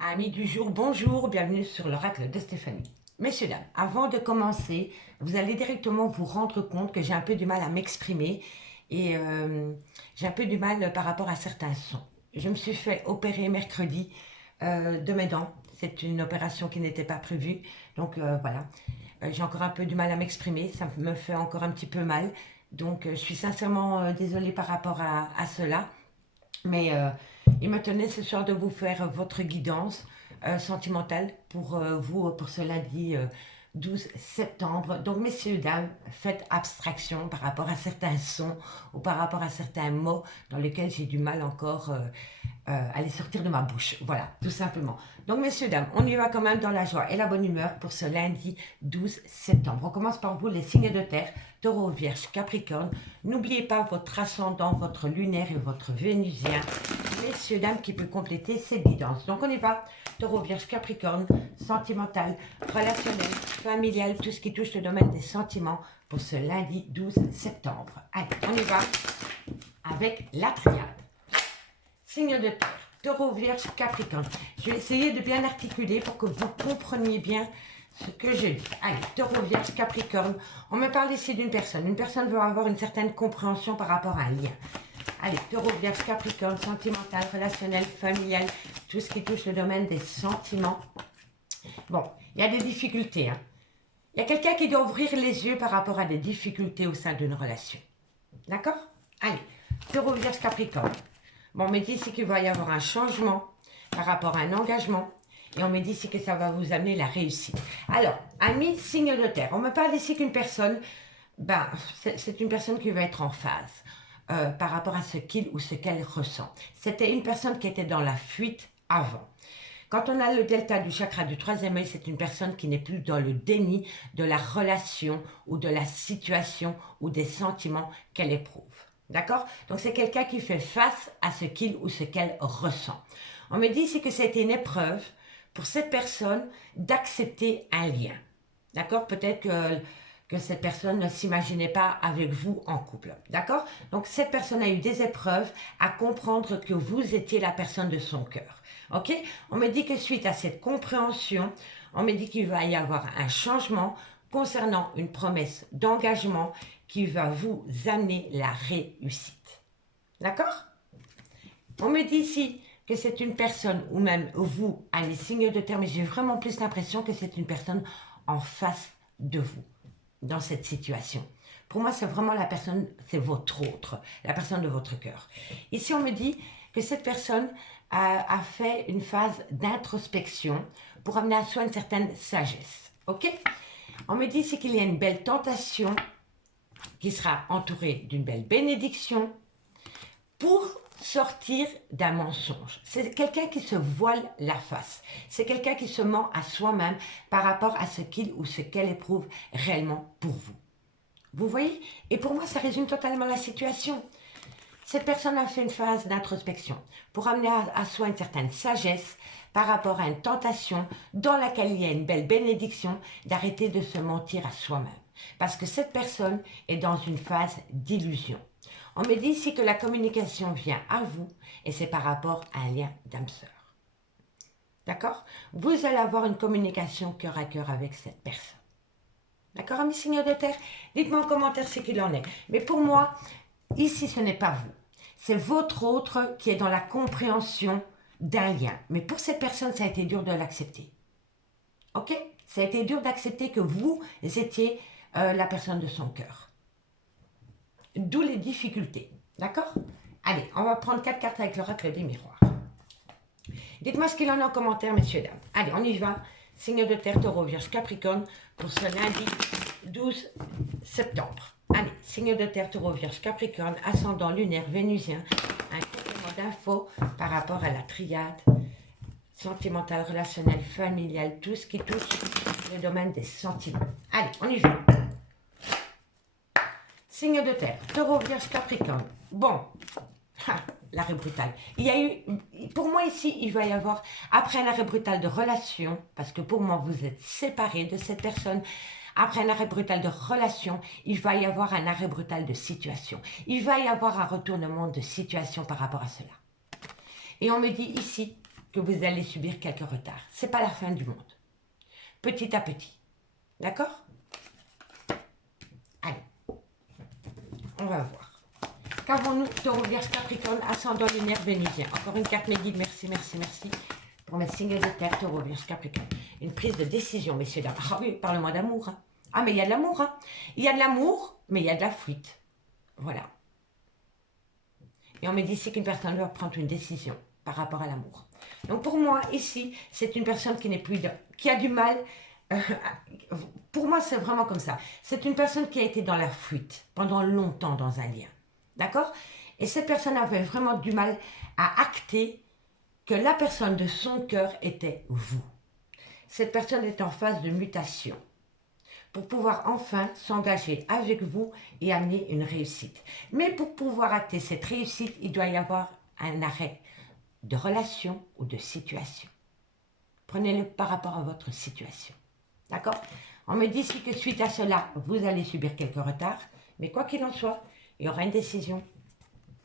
Amis du jour, bonjour, bienvenue sur l'oracle de Stéphanie. Messieurs, dames, avant de commencer, vous allez directement vous rendre compte que j'ai un peu du mal à m'exprimer et j'ai un peu du mal par rapport à certains sons. Je me suis fait opérer mercredi de mes dents. C'est une opération qui n'était pas prévue, donc voilà. J'ai encore un peu du mal à m'exprimer, ça me fait encore un petit peu mal. Donc je suis sincèrement désolée par rapport à cela. Mais il me tenait ce soir de vous faire votre guidance sentimentale pour vous, pour ce lundi 12 septembre. Donc, messieurs, dames, faites abstraction par rapport à certains sons ou par rapport à certains mots dans lesquels j'ai du mal encore à les sortir de ma bouche. Voilà, tout simplement. Donc, messieurs, dames, on y va quand même dans la joie et la bonne humeur pour ce lundi 12 septembre. On commence par vous, les signes de terre, taureau, vierge, capricorne. N'oubliez pas votre ascendant, votre lunaire et votre vénusien. Messieurs, dames, qui peut compléter cette guidance. Donc, on y va. Taureau, vierge, capricorne, sentimental, relationnel, familial, tout ce qui touche le domaine des sentiments pour ce lundi 12 septembre. Allez, on y va avec la triade. Signe de terre, taureau, vierge, capricorne. Je vais essayer de bien articuler pour que vous compreniez bien ce que je dis. Allez, taureau, vierge, capricorne. On me parle ici d'une personne. Une personne veut avoir une certaine compréhension par rapport à un lien. Allez, taureau, vierge, capricorne, sentimental, relationnel, familial, tout ce qui touche le domaine des sentiments. Bon, il y a des difficultés. Il y a quelqu'un qui doit ouvrir les yeux par rapport à des difficultés au sein d'une relation. D'accord? Allez, taureau, vierge, capricorne. Bon, on me dit ici qu'il va y avoir un changement par rapport à un engagement. Et on me dit ici que ça va vous amener la réussite. Alors, amis, signe de terre. On me parle ici qu'une personne, c'est une personne qui va être en phase par rapport à ce qu'il ou ce qu'elle ressent. C'était une personne qui était dans la fuite avant. Quand on a le delta du chakra du troisième œil, c'est une personne qui n'est plus dans le déni de la relation ou de la situation ou des sentiments qu'elle éprouve. D'accord? Donc c'est quelqu'un qui fait face à ce qu'il ou ce qu'elle ressent. On me dit ici que ça a été une épreuve pour cette personne d'accepter un lien. D'accord? Peut-être que cette personne ne s'imaginait pas avec vous en couple. D'accord? Donc cette personne a eu des épreuves à comprendre que vous étiez la personne de son cœur. Ok? On me dit que suite à cette compréhension, on me dit qu'il va y avoir un changement concernant une promesse d'engagement qui va vous amener la réussite. D'accord? On me dit ici que c'est une personne, ou même vous, à les signes de terre, mais j'ai vraiment plus l'impression que c'est une personne en face de vous, dans cette situation. Pour moi, c'est vraiment la personne, c'est votre autre, la personne de votre cœur. Ici, on me dit que cette personne a fait une phase d'introspection pour amener à soi une certaine sagesse. Ok? On me dit ici qu'il y a une belle tentation qui sera entourée d'une belle bénédiction pour sortir d'un mensonge. C'est quelqu'un qui se voile la face. C'est quelqu'un qui se ment à soi-même par rapport à ce qu'il ou ce qu'elle éprouve réellement pour vous. Vous voyez? Et pour moi, ça résume totalement la situation. Cette personne a fait une phase d'introspection pour amener à soi une certaine sagesse par rapport à une tentation dans laquelle il y a une belle bénédiction d'arrêter de se mentir à soi-même. Parce que cette personne est dans une phase d'illusion. On me dit ici que la communication vient à vous et c'est par rapport à un lien d'âme sœur. D'accord? Vous allez avoir une communication cœur à cœur avec cette personne. D'accord, amis signes de terre? Dites-moi en commentaire ce qu'il en est. Mais pour moi, ici, ce n'est pas vous. C'est votre autre qui est dans la compréhension d'un lien. Mais pour cette personne, ça a été dur de l'accepter. Ok? Ça a été dur d'accepter que vous étiez la personne de son cœur. D'où les difficultés. D'accord? Allez, on va prendre 4 cartes avec l'oracle des miroirs. Dites-moi ce qu'il en est en commentaire, messieurs, dames. Allez, on y va. Signe de terre, taureau, vierge, capricorne pour ce lundi 12 septembre. Allez, signe de terre, taureau, vierge, capricorne, ascendant lunaire, vénusien. Un complément d'infos par rapport à la triade sentimentale, relationnelle, familiale, tout ce qui touche le domaine des sentiments. Allez, on y va. Signe de terre, taureau, vierge, capricorne. Bon, l'arrêt brutal. Il y a eu, pour moi ici, il va y avoir, après un arrêt brutal de relation, parce que pour moi, vous êtes séparés de cette personne, après un arrêt brutal de relation, il va y avoir un arrêt brutal de situation. Il va y avoir un retournement de situation par rapport à cela. Et on me dit ici que vous allez subir quelques retards. Ce n'est pas la fin du monde. Petit à petit. D'accord? Allez, on va voir. Qu'avons-nous, Taureau, Vierge, Capricorne, ascendant lunaire, vénusien. Encore une carte médite, merci, merci, merci. Pour mes signes de terre, Taureau, Vierge, Capricorne. Une prise de décision, messieurs, dames. Ah oui, parle-moi d'amour. Hein. Ah, mais il y a de l'amour. Hein. Il y a de l'amour, mais il y a de la fuite. Voilà. Et on me dit ici qu'une personne doit prendre une décision par rapport à l'amour. Donc pour moi, ici, c'est une personne qui n'est plus qui a du mal. Pour moi, c'est vraiment comme ça. C'est une personne qui a été dans la fuite pendant longtemps dans un lien. D'accord? Et cette personne avait vraiment du mal à acter que la personne de son cœur était vous. Cette personne est en phase de mutation pour pouvoir enfin s'engager avec vous et amener une réussite. Mais pour pouvoir acter cette réussite, il doit y avoir un arrêt de relation ou de situation. Prenez-le par rapport à votre situation. D'accord? On me dit ici que suite à cela, vous allez subir quelques retards, mais quoi qu'il en soit, il y aura une décision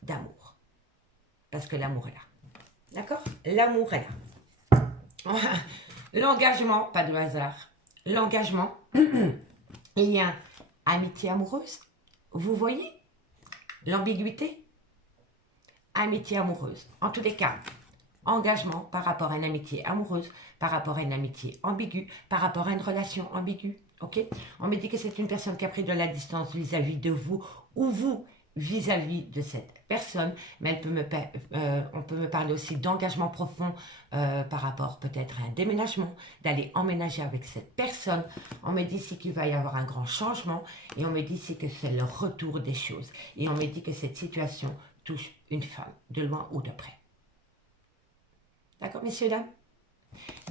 d'amour. Parce que l'amour est là. D'accord? L'amour est là. L'engagement, pas de hasard. L'engagement, il y a amitié amoureuse. Vous voyez? L'ambiguïté. Amitié amoureuse. En tous les cas, engagement par rapport à une amitié amoureuse, par rapport à une amitié ambiguë, par rapport à une relation ambiguë. Ok? On me dit que c'est une personne qui a pris de la distance vis-à-vis de vous ou vous vis-à-vis de cette personne, mais on peut me parler aussi d'engagement profond par rapport peut-être à un déménagement, d'aller emménager avec cette personne. On me dit ici qu'il va y avoir un grand changement et on me dit ici que c'est le retour des choses. Et on me dit que cette situation touche une femme, de loin ou de près. D'accord, messieurs, dames?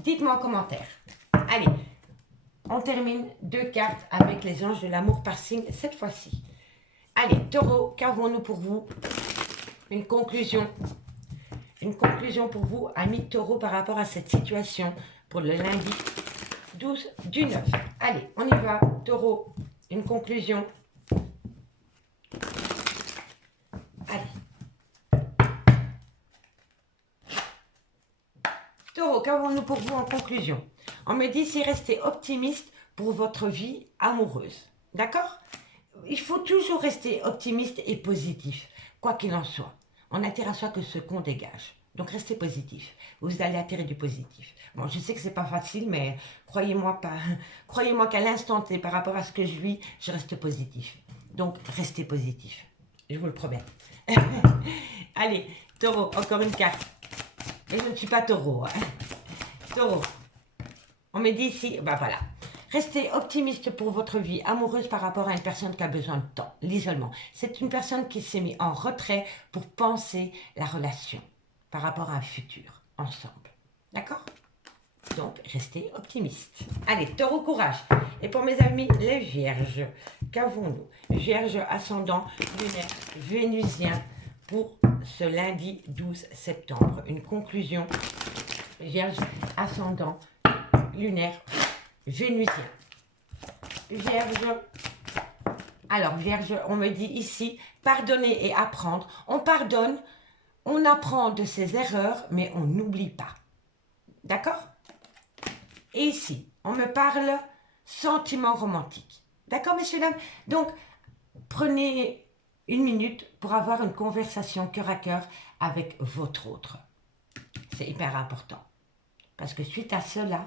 Dites-moi en commentaire. Allez, on termine 2 cartes avec les anges de l'amour par signe cette fois-ci. Allez, Taureau, qu'avons-nous pour vous? Une conclusion. Une conclusion pour vous, amis Taureau, par rapport à cette situation pour le lundi 12 du 9. Allez, on y va, Taureau. Une conclusion. Allez. Taureau, qu'avons-nous pour vous en conclusion? On me dit si restez optimiste pour votre vie amoureuse. D'accord? Il faut toujours rester optimiste et positif, quoi qu'il en soit. On attire à soi que ce qu'on dégage. Donc restez positif. Vous allez attirer du positif. Bon, je sais que c'est pas facile, mais croyez-moi pas. Croyez-moi qu'à l'instant T, par rapport à ce que je vis, je reste positif. Donc restez positif. Je vous le promets. Allez, Taureau, encore une carte. Mais je ne suis pas Taureau. Hein. Taureau. On me dit ici, ben voilà. Restez optimiste pour votre vie amoureuse par rapport à une personne qui a besoin de temps, l'isolement. C'est une personne qui s'est mise en retrait pour penser la relation par rapport à un futur ensemble. D'accord? Donc, restez optimiste. Allez, Taureau, courage. Et pour mes amis, les Vierges, qu'avons-nous? Vierge, ascendant, lunaire, vénusien pour ce lundi 12 septembre. Une conclusion. Vierge, ascendant, lunaire, vénusien. Vierge, alors Vierge, on me dit ici, pardonner et apprendre. On pardonne, on apprend de ses erreurs, mais on n'oublie pas. D'accord? Et ici, on me parle sentiment romantique. D'accord, messieurs, dames? Donc, prenez une minute pour avoir une conversation cœur à cœur avec votre autre. C'est hyper important. Parce que suite à cela,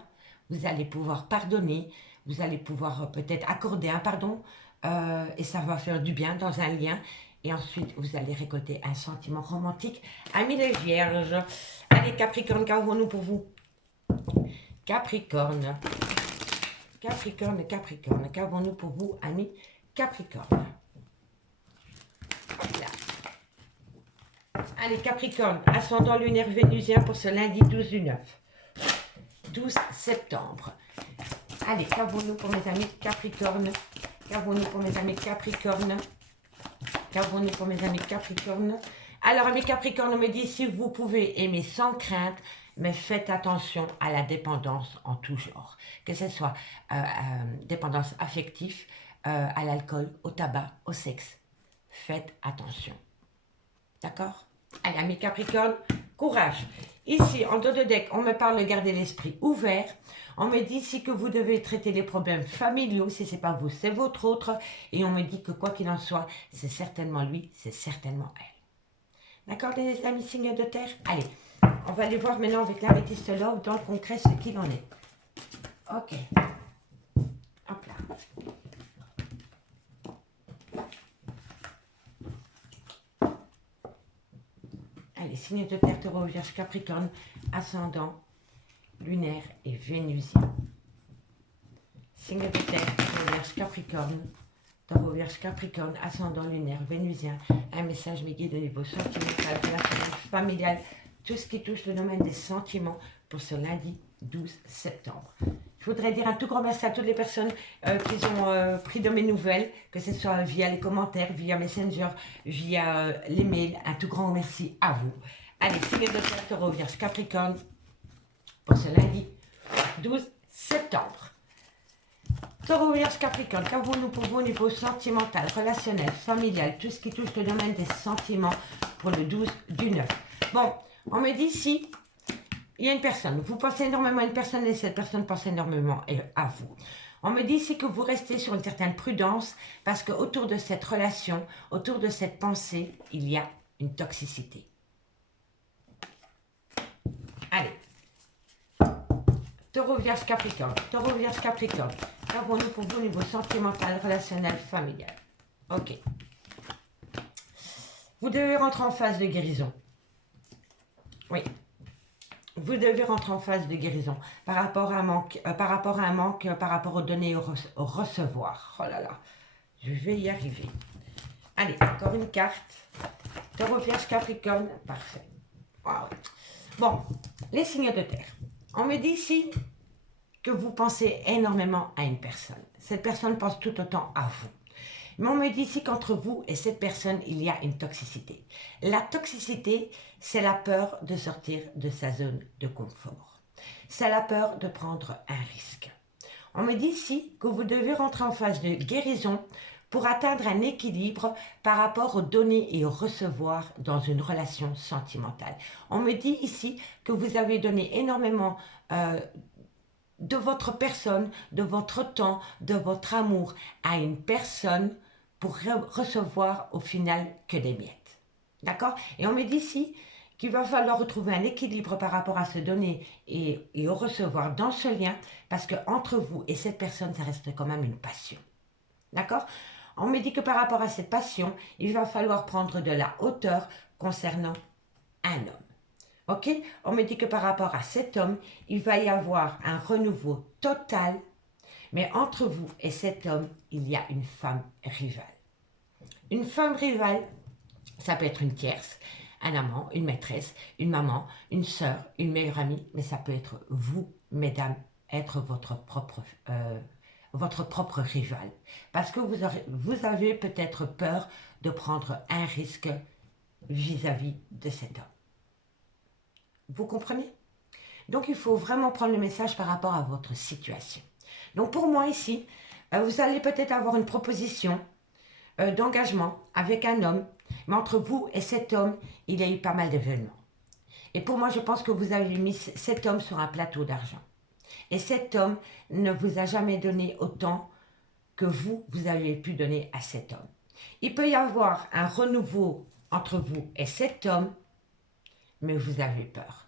vous allez pouvoir pardonner, vous allez pouvoir peut-être accorder un pardon et ça va faire du bien dans un lien. Et ensuite, vous allez récolter un sentiment romantique. Amis les Vierges, allez Capricorne, qu'avons-nous pour vous? Capricorne, Capricorne, Capricorne, qu'avons-nous pour vous, amis Capricorne? Hop là. Allez Capricorne, ascendant lunaire vénusien pour ce lundi 12 du 9. 12 septembre. Allez, qu'avons-nous pour mes amis Capricorne? Qu'avons-nous pour mes amis Capricorne? Qu'avons-nous pour mes amis Capricorne? Alors, amis Capricorne, on me dit si vous pouvez aimer sans crainte, mais faites attention à la dépendance en tout genre. Que ce soit dépendance affective, à l'alcool, au tabac, au sexe. Faites attention. D'accord? Allez, amis Capricorne, courage. Ici, en dos de deck, on me parle de garder l'esprit ouvert. On me dit ici que vous devez traiter les problèmes familiaux. Si ce n'est pas vous, c'est votre autre. Et on me dit que quoi qu'il en soit, c'est certainement lui, c'est certainement elle. D'accord, les amis signes de terre? Allez, on va aller voir maintenant avec l'améthyste love dans le concret ce qu'il en est. Ok. Hop là. Allez, signe de terre, taureau, vierge, capricorne, ascendant, lunaire et vénusien. Signe de terre, taureau, vierge, capricorne, taureau, vierge, capricorne, ascendant, lunaire, vénusien. Un message me guide au niveau sentimental, relationnel, familial, tout ce qui touche le domaine des sentiments pour ce lundi 12 septembre. Je voudrais dire un tout grand merci à toutes les personnes qui ont pris de mes nouvelles, que ce soit via les commentaires, via Messenger, via les mails. Un tout grand merci à vous. Allez, signe de terre, taureau, vierge, capricorne pour ce lundi 12 septembre. Taureau, vierge, capricorne, qu'avons-nous pour vous au niveau sentimental, relationnel, familial, tout ce qui touche le domaine des sentiments pour le 12 du 9. Bon, on me dit ici, il y a une personne, vous pensez énormément à une personne et cette personne pense énormément à vous. On me dit ici que vous restez sur une certaine prudence parce qu'autour de cette relation, autour de cette pensée, il y a une toxicité. Allez. Taureau, vierge, capricorne. Taureau, vierge, capricorne. Qu'avons-nous pour vous au niveau sentimental, relationnel, familial? Ok. Vous devez rentrer en phase de guérison. Oui. Vous devez rentrer en phase de guérison par rapport à un manque, par rapport aux données au recevoir. Oh là là, je vais y arriver. Allez, encore une carte. Taureau, vierge, capricorne. Parfait. Wow. Bon, les signes de terre. On me dit ici que vous pensez énormément à une personne. Cette personne pense tout autant à vous. Mais on me dit ici qu'entre vous et cette personne, il y a une toxicité. La toxicité, c'est la peur de sortir de sa zone de confort. C'est la peur de prendre un risque. On me dit ici que vous devez rentrer en phase de guérison pour atteindre un équilibre par rapport aux donner et au recevoir dans une relation sentimentale. On me dit ici que vous avez donné énormément de votre personne, de votre temps, de votre amour à une personne pour recevoir au final que des miettes. D'accord? Et on me dit ici qu'il va falloir retrouver un équilibre par rapport à se donner et au recevoir dans ce lien parce que entre vous et cette personne, ça reste quand même une passion. D'accord? On me dit que par rapport à cette passion, il va falloir prendre de la hauteur concernant un homme. Ok? On me dit que par rapport à cet homme, il va y avoir un renouveau total, mais entre vous et cet homme, il y a une femme rivale. Une femme rivale, ça peut être une tierce, un amant, une maîtresse, une maman, une sœur, une meilleure amie, mais ça peut être vous, mesdames, être votre propre rival. Parce que vous avez peut-être peur de prendre un risque vis-à-vis de cet homme. Vous comprenez? Donc, il faut vraiment prendre le message par rapport à votre situation. Donc, pour moi ici, vous allez peut-être avoir une proposition d'engagement avec un homme, mais entre vous et cet homme, il y a eu pas mal d'événements. Et pour moi, je pense que vous avez mis cet homme sur un plateau d'argent. Et cet homme ne vous a jamais donné autant que vous avez pu donner à cet homme. Il peut y avoir un renouveau entre vous et cet homme, mais vous avez peur.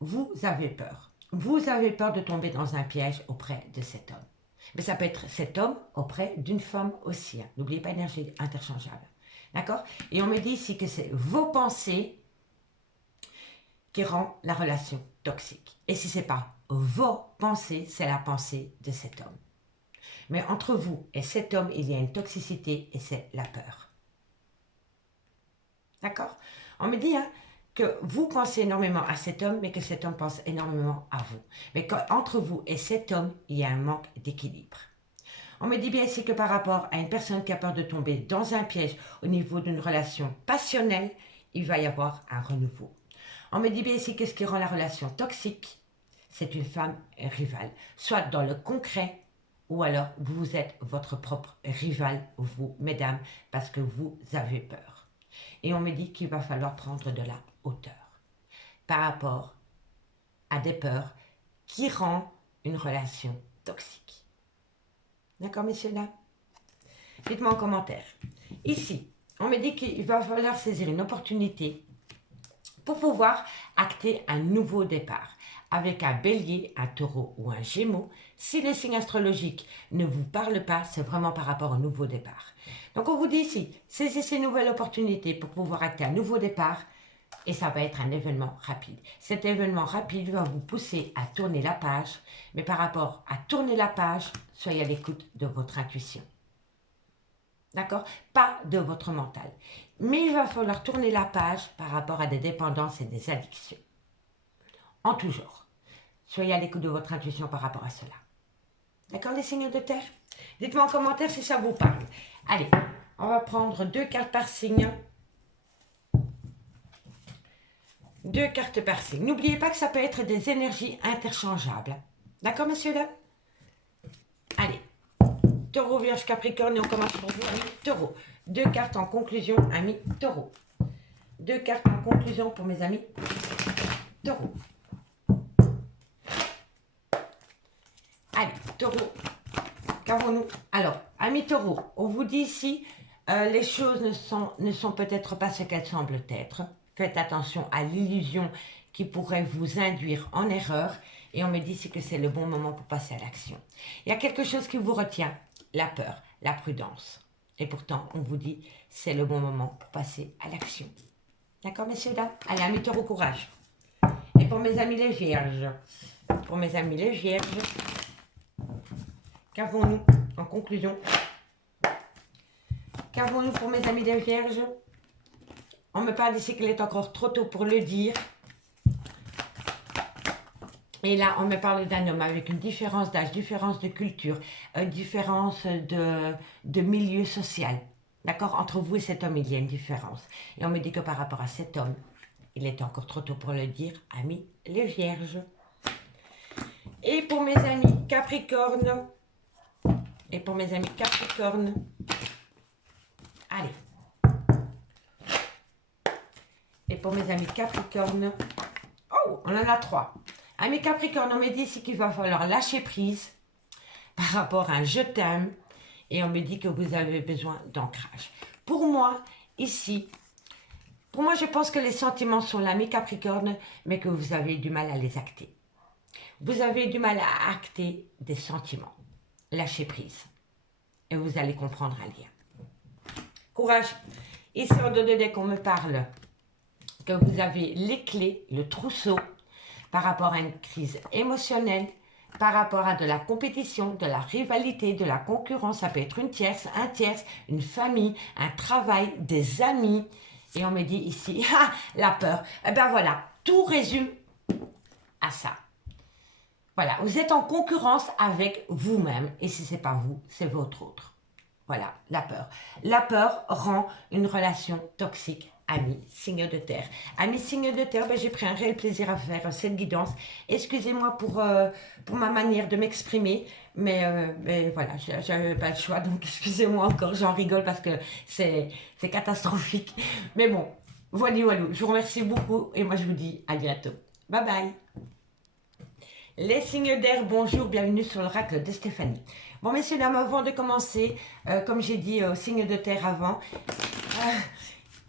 Vous avez peur. Vous avez peur de tomber dans un piège auprès de cet homme. Mais ça peut être cet homme auprès d'une femme aussi. Hein. N'oubliez pas l'énergie interchangeable. D'accord? Et on me dit ici que c'est vos pensées qui rendent la relation toxique. Et si ce n'est pas vos pensées, c'est la pensée de cet homme. Mais entre vous et cet homme, il y a une toxicité et c'est la peur. D'accord? On me dit que vous pensez énormément à cet homme, mais que cet homme pense énormément à vous. Mais qu'entre vous et cet homme, il y a un manque d'équilibre. On me dit bien ici que par rapport à une personne qui a peur de tomber dans un piège au niveau d'une relation passionnelle, il va y avoir un renouveau. On me dit bien ici que ce qui rend la relation toxique, c'est une femme rivale, soit dans le concret, ou alors vous êtes votre propre rival, vous, mesdames, parce que vous avez peur. Et on me dit qu'il va falloir prendre de la hauteur. par rapport à des peurs qui rendent une relation toxique. D'accord, messieurs, dames? Dites-moi en commentaire. Ici, on me dit qu'il va falloir saisir une opportunité pour pouvoir acter un nouveau départ. Avec un bélier, un taureau ou un gémeau, si les signes astrologiques ne vous parlent pas, c'est vraiment par rapport au nouveau départ. Donc on vous dit ici, saisissez une nouvelle opportunité pour pouvoir acter un nouveau départ et ça va être un événement rapide. Cet événement rapide va vous pousser à tourner la page, mais par rapport à tourner la page, soyez à l'écoute de votre intuition. D'accord? Pas de votre mental. Mais il va falloir tourner la page par rapport à des dépendances et des addictions. En tout genre. Soyez à l'écoute de votre intuition par rapport à cela. D'accord, les signes de terre? Dites-moi en commentaire si ça vous parle. Allez, on va prendre 2 cartes par signe. 2 cartes par signe. N'oubliez pas que ça peut être des énergies interchangeables. D'accord, messieurs, dames? Allez. Taureau, Vierge, Capricorne, et on commence pour vous, amis Taureau. 2 cartes en conclusion, amis Taureau. 2 cartes en conclusion pour mes amis Taureau. Allez, Taureau, qu'avons-nous? Alors, amis Taureau, on vous dit ici, les choses ne sont peut-être pas ce qu'elles semblent être. Faites attention à l'illusion qui pourrait vous induire en erreur. Et on me dit ici que c'est le bon moment pour passer à l'action. Il y a quelque chose qui vous retient. La peur, la prudence. Et pourtant, on vous dit, c'est le bon moment pour passer à l'action. D'accord, messieurs, dames? Allez, amis Taureau, courage. Et pour mes amis les Vierges, qu'avons-nous en conclusion? Qu'avons-nous pour mes amis les Vierges? On me parle ici qu'il est encore trop tôt pour le dire. Et là, on me parle d'un homme avec une différence d'âge, différence de culture, différence de milieu social. D'accord? Entre vous et cet homme, il y a une différence. Et on me dit que par rapport à cet homme, il est encore trop tôt pour le dire, amis les Vierges. Et pour mes amis Capricorne, allez. Et pour mes amis Capricorne, oh, on en a 3. Amis Capricorne, on me dit ici qu'il va falloir lâcher prise par rapport à un je t'aime et on me dit que vous avez besoin d'ancrage. Pour moi, ici, je pense que les sentiments sont là, mes Capricornes, mais que vous avez du mal à les acter. Vous avez du mal à acter des sentiments. Lâchez prise et vous allez comprendre un lien. Courage. Ici, en dos de deck, on me parle que vous avez les clés, le trousseau, par rapport à une crise émotionnelle, par rapport à de la compétition, de la rivalité, de la concurrence. Ça peut être une tierce, un tierce, une famille, un travail, des amis. Et on me dit ici, ah, la peur. Eh bien voilà, tout résume à ça. Voilà, vous êtes en concurrence avec vous-même. Et si ce n'est pas vous, c'est votre autre. Voilà, la peur. La peur rend une relation toxique. Amis, signe de terre. Amis, signe de terre, ben, j'ai pris un réel plaisir à faire cette guidance. Excusez-moi pour ma manière de m'exprimer, mais voilà, j'avais pas le choix, donc excusez-moi encore, j'en rigole parce que c'est catastrophique. Mais bon, voilà, je vous remercie beaucoup et moi je vous dis à bientôt. Bye bye. Les signes d'air, bonjour, bienvenue sur l'oracle de Stéphanie. Bon, messieurs, dames, avant de commencer, comme j'ai dit aux signes de terre avant,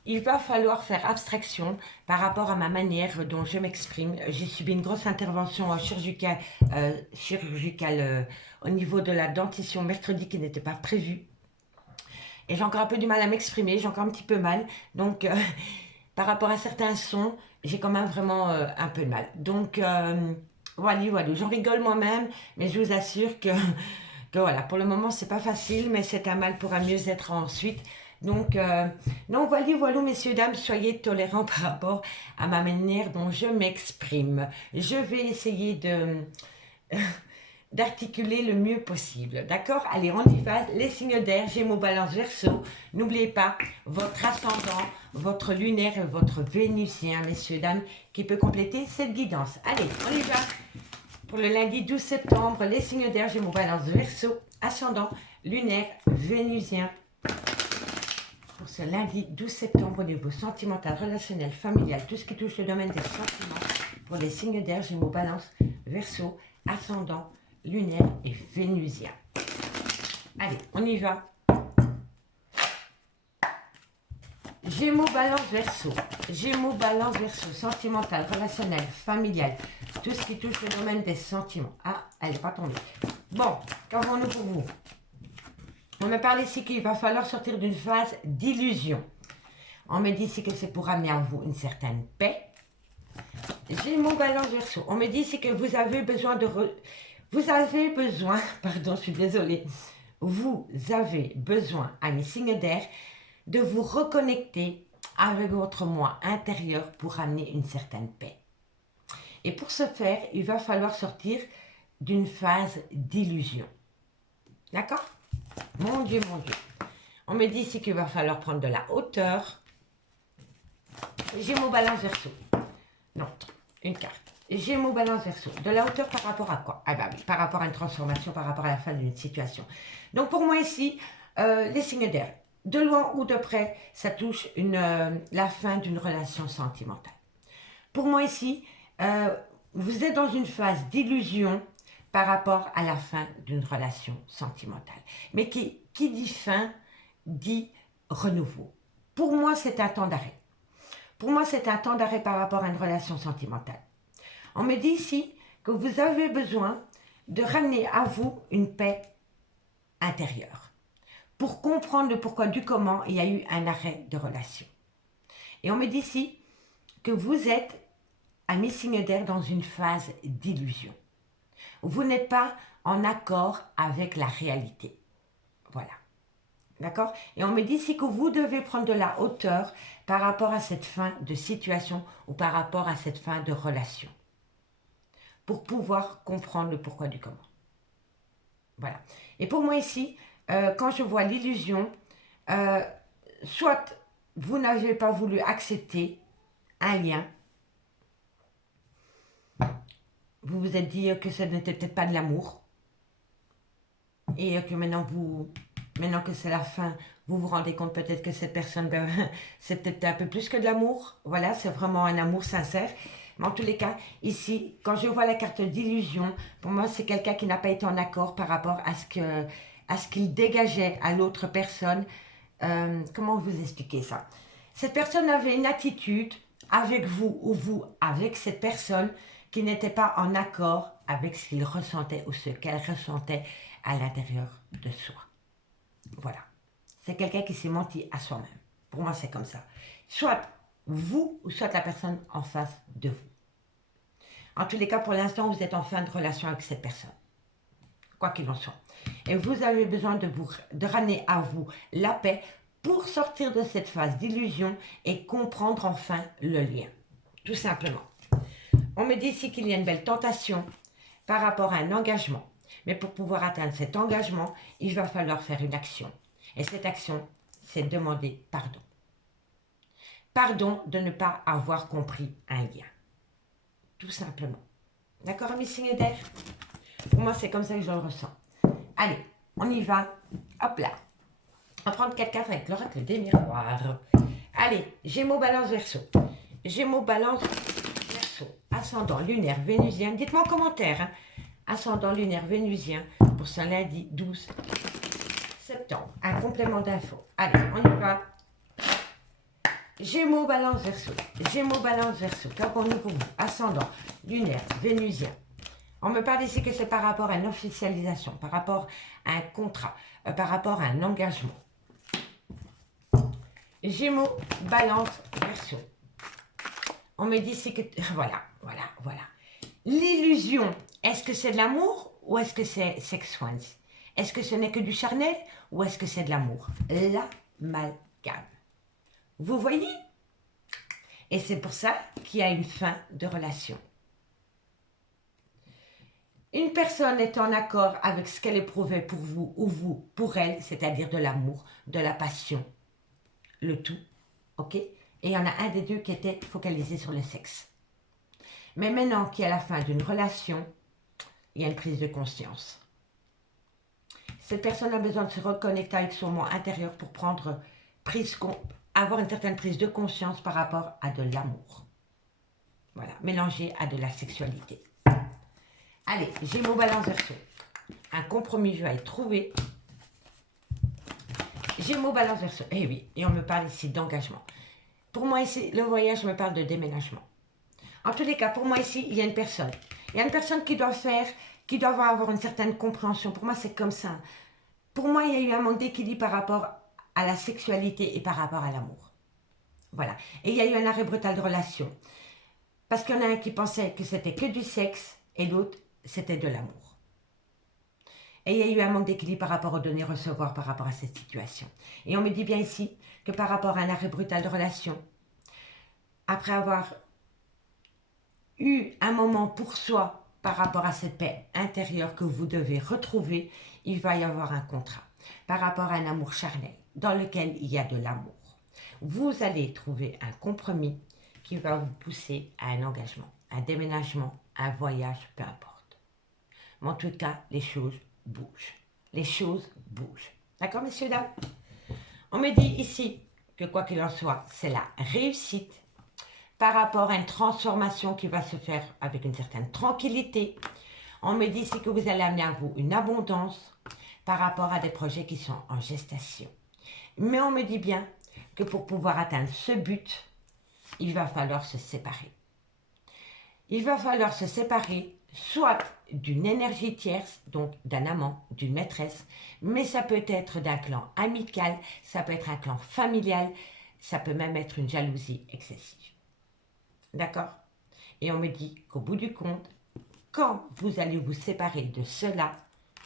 il va falloir faire abstraction par rapport à ma manière dont je m'exprime. J'ai subi une grosse intervention chirurgicale au niveau de la dentition mercredi qui n'était pas prévue. Et j'ai encore un peu du mal à m'exprimer, j'ai encore un petit peu mal. Donc, par rapport à certains sons, j'ai quand même vraiment un peu de mal. Donc, voilà, j'en rigole moi-même, mais je vous assure que voilà, pour le moment, c'est pas facile, mais c'est un mal pour un mieux-être ensuite. Donc, non, voilà, messieurs, dames, soyez tolérants par rapport à ma manière dont je m'exprime. Je vais essayer d'articuler le mieux possible, d'accord? Allez, on y va, les signes d'air, Gémeaux, Balance, Verseau. N'oubliez pas votre ascendant, votre lunaire et votre vénusien, messieurs, dames, qui peut compléter cette guidance. Allez, on y va pour le lundi 12 septembre, les signes d'air, Gémeaux, Balance, Verseau, ascendant, lunaire, vénusien. Pour ce lundi 12 septembre au niveau sentimental, relationnel, familial, tout ce qui touche le domaine des sentiments. pour les signes d'air, Gémeaux, Balance, Verseau, ascendant, lunaire et vénusien. Allez, on y va. Gémeaux, Balance, Verseau. Gémeaux, Balance, Verseau. Sentimental, relationnel, familial. Tout ce qui touche le domaine des sentiments. Ah, elle n'est pas tombée. Bon, qu'avons-nous pour vous? On me parle ici qu'il va falloir sortir d'une phase d'illusion. On me dit ici que c'est pour amener à vous une certaine paix. Gémeaux, Balance, Verseau. On me dit ici que vous avez besoin de... Vous avez besoin... Pardon, je suis désolée. Vous avez besoin, amis signes d'air, de vous reconnecter avec votre moi intérieur pour amener une certaine paix. Et pour ce faire, il va falloir sortir d'une phase d'illusion. D'accord? Mon Dieu, mon Dieu. On me dit ici qu'il va falloir prendre de la hauteur. Gémeaux, Balance, Verseau. Non, une carte. Gémeaux, Balance, Verseau. De la hauteur par rapport à quoi? Ah bah oui, par rapport à une transformation, par rapport à la fin d'une situation. Donc pour moi ici, les signes d'air, de loin ou de près, ça touche la fin d'une relation sentimentale. Pour moi ici, vous êtes dans une phase d'illusion par rapport à la fin d'une relation sentimentale. Mais qui dit fin, dit renouveau. Pour moi, c'est un temps d'arrêt. Pour moi, c'est un temps d'arrêt par rapport à une relation sentimentale. On me dit ici que vous avez besoin de ramener à vous une paix intérieure pour comprendre le pourquoi du comment il y a eu un arrêt de relation. Et on me dit ici que vous êtes, amis signes d'air, dans une phase d'illusion. Vous n'êtes pas en accord avec la réalité. Voilà. D'accord? Et on me dit ici que vous devez prendre de la hauteur par rapport à cette fin de situation ou par rapport à cette fin de relation. Pour pouvoir comprendre le pourquoi du comment. Voilà. Et pour moi ici, quand je vois l'illusion, soit vous n'avez pas voulu accepter un lien, vous vous êtes dit que ce n'était peut-être pas de l'amour, et que maintenant que c'est la fin, vous vous rendez compte peut-être que cette personne, c'est peut-être un peu plus que de l'amour. Voilà, c'est vraiment un amour sincère. Mais en tous les cas, ici, quand je vois la carte d'illusion, pour moi, c'est quelqu'un qui n'a pas été en accord par rapport à ce qu'il dégageait à l'autre personne. Comment vous expliquer ça? Cette personne avait une attitude avec vous ou vous avec cette personne qui n'était pas en accord avec ce qu'il ressentait ou ce qu'elle ressentait à l'intérieur de soi. Voilà. C'est quelqu'un qui s'est menti à soi-même. Pour moi, c'est comme ça. Soit vous ou soit la personne en face de vous. En tous les cas, pour l'instant, vous êtes en fin de relation avec cette personne. Quoi qu'il en soit. Et vous avez besoin de ramener à vous la paix pour sortir de cette phase d'illusion et comprendre enfin le lien. Tout simplement. On me dit ici qu'il y a une belle tentation par rapport à un engagement. Mais pour pouvoir atteindre cet engagement, il va falloir faire une action. Et cette action, c'est demander pardon. Pardon de ne pas avoir compris un lien. Tout simplement. D'accord, mes signes d'air? Pour moi, c'est comme ça que je le ressens. Allez, on y va. Hop là. On va prendre 4 cartes avec l'oracle des miroirs. Allez, Gémeaux, Balance, Verseau. Gémeaux, Balance, Verseau. Ascendant, lunaire, vénusien. Dites-moi en commentaire. Hein. Ascendant, lunaire, vénusien pour ce lundi 12 septembre. Un complément d'infos. Allez, on y va. Gémeaux, Balance, Verseau. Gémeaux, Balance, Verseau. Qu'avons-nous pour vous? Ascendant, lunaire, vénusien. On me parle ici que c'est par rapport à une officialisation, par rapport à un contrat, par rapport à un engagement. Gémeaux, Balance, Verseau. On me dit ici que... Voilà. L'illusion, est-ce que c'est de l'amour ou est-ce que c'est sexual? Est-ce que ce n'est que du charnel ou est-ce que c'est de l'amour? L'amalgame. Vous voyez? Et c'est pour ça qu'il y a une fin de relation. Une personne est en accord avec ce qu'elle éprouvait pour vous ou vous pour elle, c'est-à-dire de l'amour, de la passion, le tout, ok? Et il y en a un des deux qui était focalisé sur le sexe. Mais maintenant qu'il y a la fin d'une relation, il y a une prise de conscience. Cette personne a besoin de se reconnecter avec son moi intérieur pour avoir une certaine prise de conscience par rapport à de l'amour. Voilà, mélangé à de la sexualité. Allez, Gémeaux, Balance, Verseau. Un compromis va être trouvé. Gémeaux, Balance, Verseau. Eh oui, et on me parle ici d'engagement. Pour moi ici, le voyage me parle de déménagement. En tous les cas, pour moi ici, il y a une personne. Il y a une personne qui doit avoir une certaine compréhension. Pour moi, c'est comme ça. Pour moi, il y a eu un manque d'équilibre par rapport à la sexualité et par rapport à l'amour. Voilà. Et il y a eu un arrêt brutal de relation. Parce qu'il y en a un qui pensait que c'était que du sexe et l'autre, c'était de l'amour. Et il y a eu un manque d'équilibre par rapport au donner-recevoir par rapport à cette situation. Et on me dit bien ici que par rapport à un arrêt brutal de relation, après avoir eu un moment pour soi par rapport à cette paix intérieure que vous devez retrouver, il va y avoir un contrat par rapport à un amour charnel dans lequel il y a de l'amour. Vous allez trouver un compromis qui va vous pousser à un engagement, un déménagement, un voyage, peu importe. Mais en tout cas, les choses bougent. Les choses bougent. D'accord, messieurs, dames? On me dit ici que quoi qu'il en soit, c'est la réussite par rapport à une transformation qui va se faire avec une certaine tranquillité. On me dit ici que vous allez amener à vous une abondance par rapport à des projets qui sont en gestation. Mais on me dit bien que pour pouvoir atteindre ce but, il va falloir se séparer. Il va falloir se séparer soit d'une énergie tierce, donc d'un amant, d'une maîtresse, mais ça peut être d'un clan amical, ça peut être un clan familial, ça peut même être une jalousie excessive. D'accord? Et on me dit qu'au bout du compte, quand vous allez vous séparer de cela,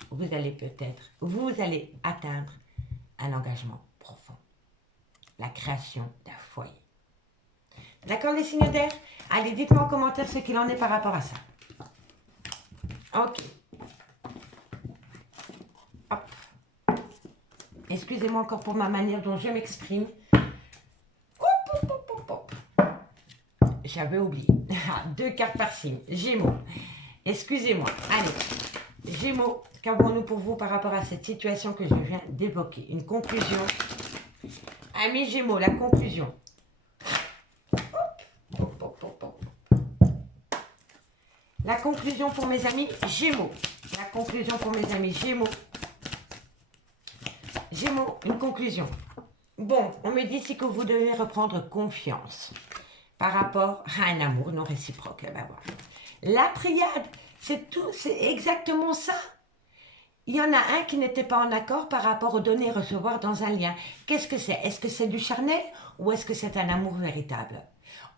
vous allez atteindre un engagement profond. La création d'un foyer. D'accord les signes d'air? Allez, dites-moi en commentaire ce qu'il en est par rapport à ça. Ok. Hop. Excusez-moi encore pour ma manière dont je m'exprime. J'avais oublié. 2 cartes par signe. Gémeaux. Excusez-moi. Allez. Gémeaux, qu'avons-nous pour vous par rapport à cette situation que je viens d'évoquer? Une conclusion. Amis Gémeaux, la conclusion. La conclusion pour mes amis Gémeaux. La conclusion pour mes amis Gémeaux. Gémeaux, une conclusion. Bon, on me dit ici que vous devez reprendre confiance par rapport à un amour non réciproque. Ben voilà. La triade, c'est tout, c'est exactement ça. Il y en a un qui n'était pas en accord par rapport au donner et recevoir dans un lien. Qu'est-ce que c'est? Est-ce que c'est du charnel ou est-ce que c'est un amour véritable?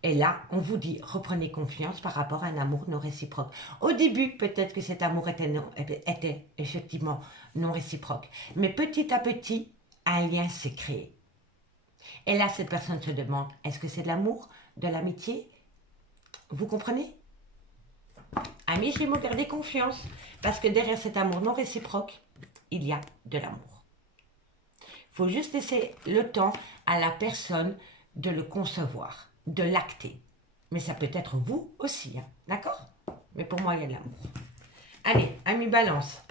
Et là, on vous dit, reprenez confiance par rapport à un amour non réciproque. Au début, peut-être que cet amour était effectivement non réciproque. Mais petit à petit, un lien s'est créé. Et là, cette personne se demande, est-ce que c'est de l'amour, de l'amitié? Vous comprenez? Amis Gémeaux, gardez confiance, parce que derrière cet amour non réciproque, il y a de l'amour. Il faut juste laisser le temps à la personne de le concevoir, de l'acter. Mais ça peut être vous aussi, hein, d'accord? Mais pour moi, il y a de l'amour. Allez, amis Balance.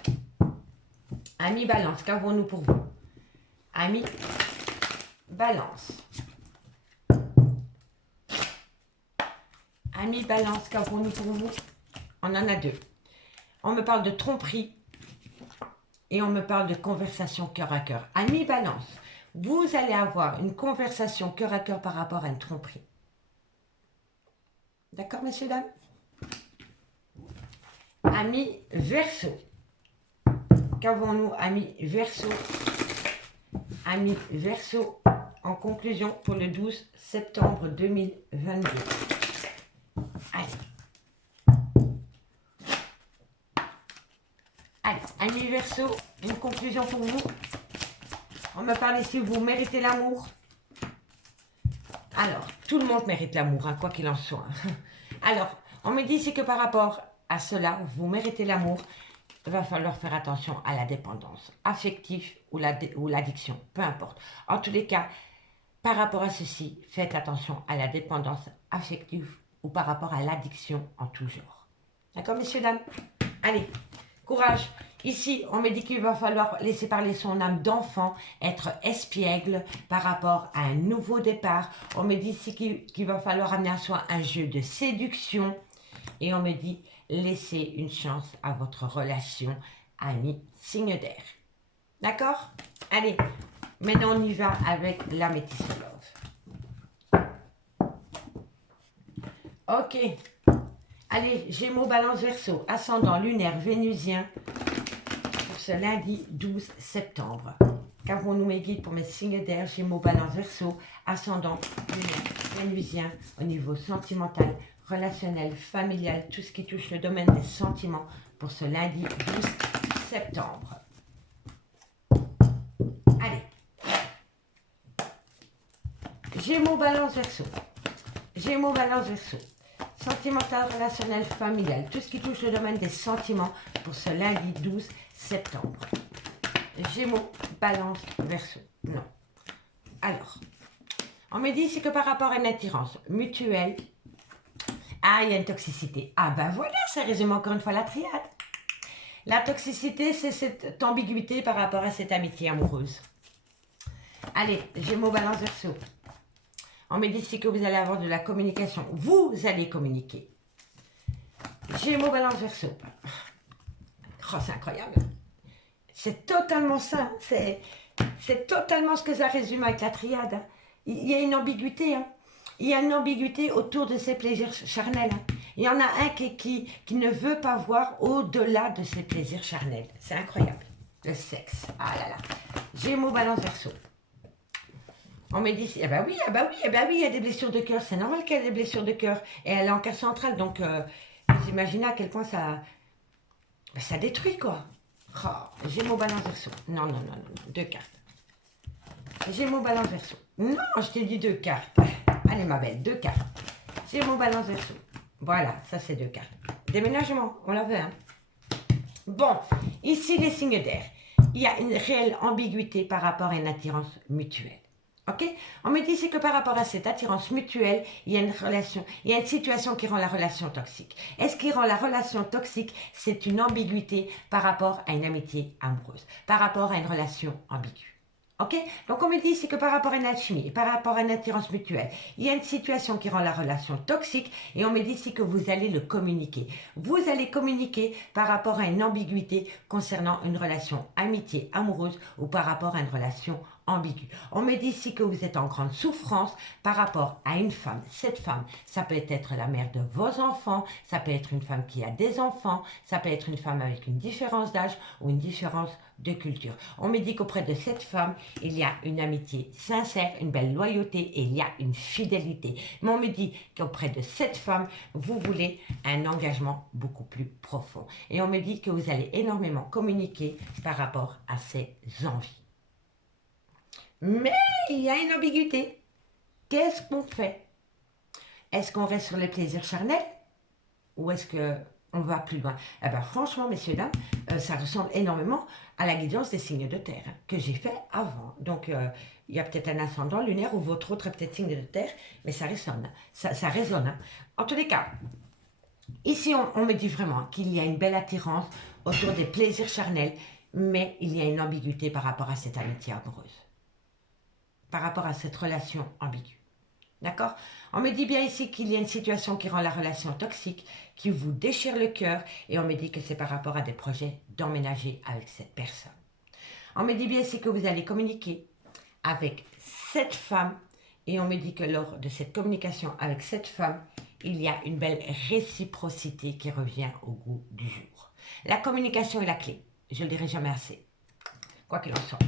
Amis Balance, qu'avons-nous pour vous? Amis Balance. Amis Balance, qu'avons-nous pour vous? On en a 2. On me parle de tromperie et on me parle de conversation cœur à cœur. Amis Balance, vous allez avoir une conversation cœur à cœur par rapport à une tromperie. D'accord, messieurs, dames? Amis Verseau. Qu'avons-nous, amis Verseau? Amis Verseau, en conclusion pour le 12 septembre 2022. Allez. Allez, amis Verseau, une conclusion pour vous. On me parle ici, vous méritez l'amour. Alors, tout le monde mérite l'amour, hein, quoi qu'il en soit. Alors, on me dit ici que par rapport à cela, vous méritez l'amour, il va falloir faire attention à la dépendance affective ou l'addiction, peu importe. En tous les cas, par rapport à ceci, faites attention à la dépendance affective ou par rapport à l'addiction en tout genre. D'accord, messieurs, dames? Allez, courage. Ici, on me dit qu'il va falloir laisser parler son âme d'enfant, être espiègle par rapport à un nouveau départ. On me dit ici qu'il va falloir amener à soi un jeu de séduction. Et on me dit, laissez une chance à votre relation, ami signe d'air. D'accord? Allez, maintenant on y va avec la Métis Love. Ok. Allez, Gémeaux, Balance, Verseau, ascendant lunaire vénusien pour ce lundi 12 septembre. Qu'avons-nous mes guides pour mes signes d'air, Gémeaux, Balance, Verseau, ascendant lunaire vénusien au niveau sentimental, relationnel, familial, tout ce qui touche le domaine des sentiments pour ce lundi 12 septembre. Allez. Gémeaux, Balance, Verseau. Gémeaux, Balance, Verseau. Sentimental, relationnel, familial, tout ce qui touche le domaine des sentiments pour ce lundi 12 septembre. Gémeaux, Balance, Verseau. Non. Alors, on me dit ici que par rapport à une attirance mutuelle, ah, il y a une toxicité. Ah ben voilà, ça résume encore une fois la triade. La toxicité, c'est cette ambiguïté par rapport à cette amitié amoureuse. Allez, Gémeaux, Balance, Verseau. On me dit ici que vous allez avoir de la communication. Vous allez communiquer. Gémeaux, Balance, Verseau. Oh, c'est incroyable. C'est totalement ça. C'est totalement ce que ça résume avec la triade. Il y a une ambiguïté. Hein. Il y a une ambiguïté autour de ces plaisirs charnels. Hein. Il y en a un qui ne veut pas voir au-delà de ses plaisirs charnels. C'est incroyable. Le sexe. Ah là là. Gémeaux, Balance, Verseau. On me dit, eh ben oui, il y a des blessures de cœur. C'est normal qu'il y ait des blessures de cœur. Et elle est en cœur central. Donc, vous imaginez à quel point ça détruit, quoi. Oh, Gémeaux, Balance, Verseau. Non, non, non, non. 2 cartes. Gémeaux, Balance, Verseau. Non, je t'ai dit 2 cartes. Allez, ma belle, 2 cartes. Gémeaux, Balance, Verseau. Voilà, ça c'est 2 cartes. Déménagement, on l'avait, hein. Bon, ici, les signes d'air. Il y a une réelle ambiguïté par rapport à une attirance mutuelle. Ok? On me dit ici que par rapport à cette attirance mutuelle, il y a une relation, il y a une situation qui rend la relation toxique. Et ce qui rend la relation toxique, c'est une ambiguïté par rapport à une amitié amoureuse, par rapport à une relation ambiguë. Ok? Donc on me dit ici que par rapport à une alchimie, par rapport à une attirance mutuelle, il y a une situation qui rend la relation toxique et on me dit ici que vous allez le communiquer. Vous allez communiquer par rapport à une ambiguïté concernant une relation amitié amoureuse ou par rapport à une relation ambiguë. On me dit ici que vous êtes en grande souffrance par rapport à une femme. Cette femme, ça peut être la mère de vos enfants, ça peut être une femme qui a des enfants, ça peut être une femme avec une différence d'âge ou une différence de culture. On me dit qu'auprès de cette femme, il y a une amitié sincère, une belle loyauté et il y a une fidélité. Mais on me dit qu'auprès de cette femme, vous voulez un engagement beaucoup plus profond. Et on me dit que vous allez énormément communiquer par rapport à ces envies. Mais il y a une ambiguïté. Qu'est-ce qu'on fait? Est-ce qu'on reste sur les plaisirs charnels ou est-ce qu'on va plus loin? Eh ben, franchement, messieurs, dames, ça ressemble énormément à la guidance des signes de terre que j'ai fait avant. Donc, il y a peut-être un ascendant lunaire ou votre autre peut-être signe de terre, mais ça résonne. Ça résonne. Hein. En tous les cas, ici, on me dit vraiment qu'il y a une belle attirance autour des plaisirs charnels, mais il y a une ambiguïté par rapport à cette amitié amoureuse, par rapport à cette relation ambiguë. D'accord? On me dit bien ici qu'il y a une situation qui rend la relation toxique, qui vous déchire le cœur, et on me dit que c'est par rapport à des projets d'emménager avec cette personne. On me dit bien ici que vous allez communiquer avec cette femme, et on me dit que lors de cette communication avec cette femme, il y a une belle réciprocité qui revient au goût du jour. La communication est la clé, je ne le dirai jamais assez, quoi qu'il en soit.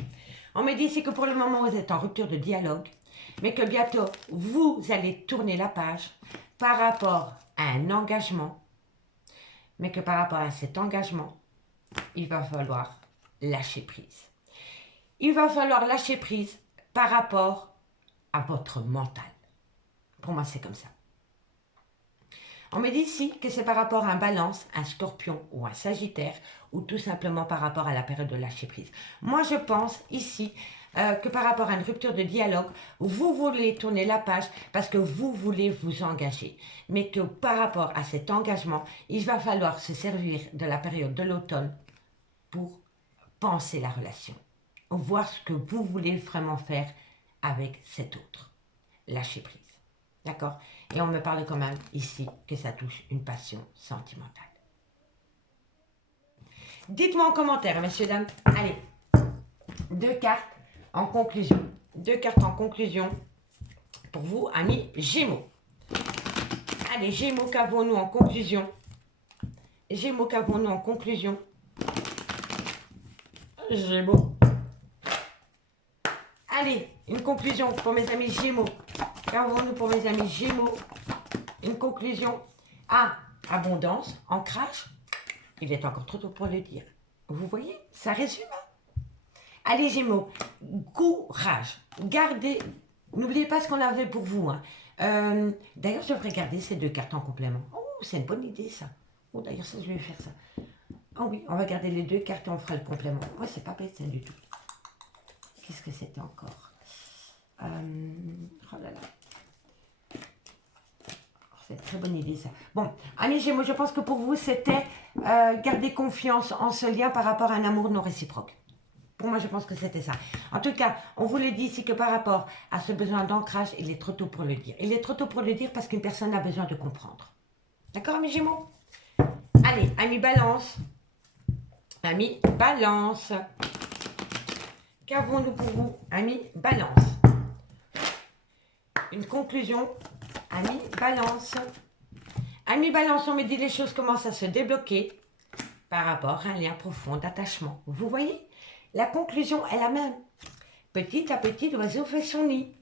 On me dit ici que pour le moment, vous êtes en rupture de dialogue, mais que bientôt, vous allez tourner la page par rapport à un engagement, mais que par rapport à cet engagement, il va falloir lâcher prise. Il va falloir lâcher prise par rapport à votre mental. Pour moi, c'est comme ça. On me dit ici que c'est par rapport à un balance, un scorpion ou un sagittaire, ou tout simplement par rapport à la période de lâcher prise. Moi, je pense ici que par rapport à une rupture de dialogue, vous voulez tourner la page parce que vous voulez vous engager. Mais que par rapport à cet engagement, il va falloir se servir de la période de l'automne pour penser la relation, voir ce que vous voulez vraiment faire avec cet autre. Lâcher prise. D'accord? Et on me parle quand même ici que ça touche une passion sentimentale. Dites-moi en commentaire, messieurs, dames. Allez, 2 cartes en conclusion. 2 cartes en conclusion pour vous, amis Gémeaux. Allez, Gémeaux, qu'avons-nous en conclusion? Gémeaux, qu'avons-nous en conclusion? Gémeaux. Allez, une conclusion pour mes amis Gémeaux. Qu'avons-nous pour mes amis Gémeaux? Une conclusion. Ah, abondance, ancrage. Il est encore trop tôt pour le dire. Vous voyez, ça résume. Allez Gémeaux, courage. Gardez, n'oubliez pas ce qu'on avait pour vous. Hein. D'ailleurs, je devrais garder ces 2 cartes en complément. Oh, c'est une bonne idée ça. Oh, d'ailleurs, ça, je vais faire ça. Oh oui, on va garder les 2 cartes et on fera le complément. Ouais, c'est pas bête ça du tout. Qu'est-ce que c'était encore? Oh là là. C'est une très bonne idée ça. Bon, amis Gémeaux, je pense que pour vous, c'était garder confiance en ce lien par rapport à un amour non réciproque. Pour moi, je pense que c'était ça. En tout cas, on vous le dit ici que par rapport à ce besoin d'ancrage, il est trop tôt pour le dire. Il est trop tôt pour le dire parce qu'une personne a besoin de comprendre. D'accord, amis Gémeaux? Allez, amis Balance. Amis Balance. Qu'avons-nous pour vous, amis Balance? Une conclusion. Amis Balance. Amis Balance, on me dit les choses commencent à se débloquer par rapport à un lien profond d'attachement. Vous voyez? La conclusion est la même. Petit à petit, l'oiseau fait son nid.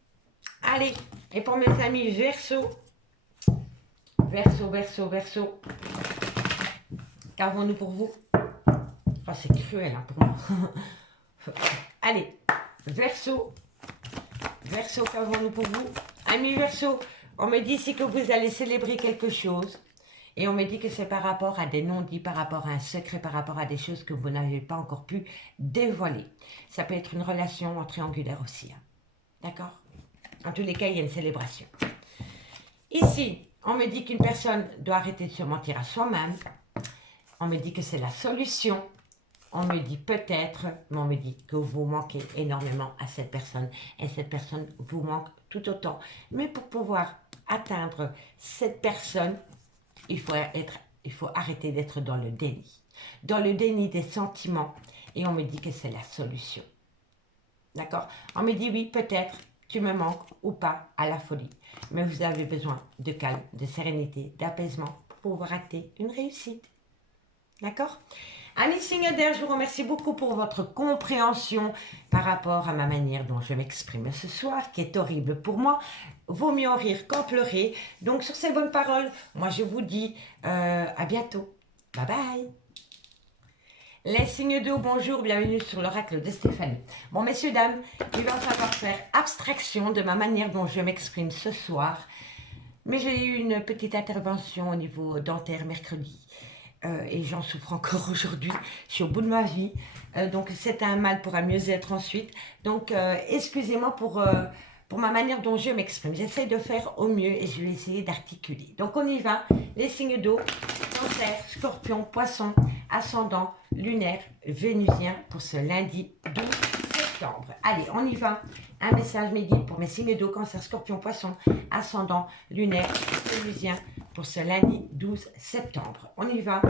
Allez, et pour mes amis Verseau. Verseau, Verseau, Verseau. Qu'avons-nous pour vous? Oh, c'est cruel hein, pour moi. Allez, Verseau. Verseau, qu'avons-nous pour vous? Amis Verseau, on me dit ici que vous allez célébrer quelque chose. Et on me dit que c'est par rapport à des non-dits, par rapport à un secret, par rapport à des choses que vous n'avez pas encore pu dévoiler. Ça peut être une relation en triangulaire aussi. Hein. D'accord? En tous les cas, il y a une célébration. Ici, on me dit qu'une personne doit arrêter de se mentir à soi-même. On me dit que c'est la solution. On me dit peut-être, mais on me dit que vous manquez énormément à cette personne. Et cette personne vous manque tout autant. Mais pour pouvoir atteindre cette personne, il faut arrêter d'être dans le déni. Dans le déni des sentiments. Et on me dit que c'est la solution. D'accord? On me dit oui, peut-être, tu me manques ou pas à la folie. Mais vous avez besoin de calme, de sérénité, d'apaisement pour pouvoir acter une réussite. D'accord? Amis signes d'air, je vous remercie beaucoup pour votre compréhension par rapport à ma manière dont je m'exprime ce soir, qui est horrible pour moi. Vaut mieux en rire qu'en pleurer. Donc sur ces bonnes paroles, moi je vous dis à bientôt. Bye bye. Les signes d'eau, bonjour, bienvenue sur l'oracle de Stéphanie. Bon, messieurs, dames, il va falloir faire abstraction de ma manière dont je m'exprime ce soir. Mais j'ai eu une petite intervention au niveau dentaire mercredi. Et j'en souffre encore aujourd'hui. Je suis au bout de ma vie. Donc, c'est un mal pour un mieux-être ensuite. Donc, excusez-moi pour ma manière dont je m'exprime. J'essaie de faire au mieux et je vais essayer d'articuler. Donc, on y va. Les signes d'eau, Cancer, Scorpion, Poisson, Ascendant, Lunaire, Vénusien pour ce lundi 12 septembre. Allez, on y va. Un message médié pour mes signes d'eau, Cancer, Scorpion, Poisson, Ascendant, Lunaire, Vénusien pour ce lundi 12 septembre. On y va.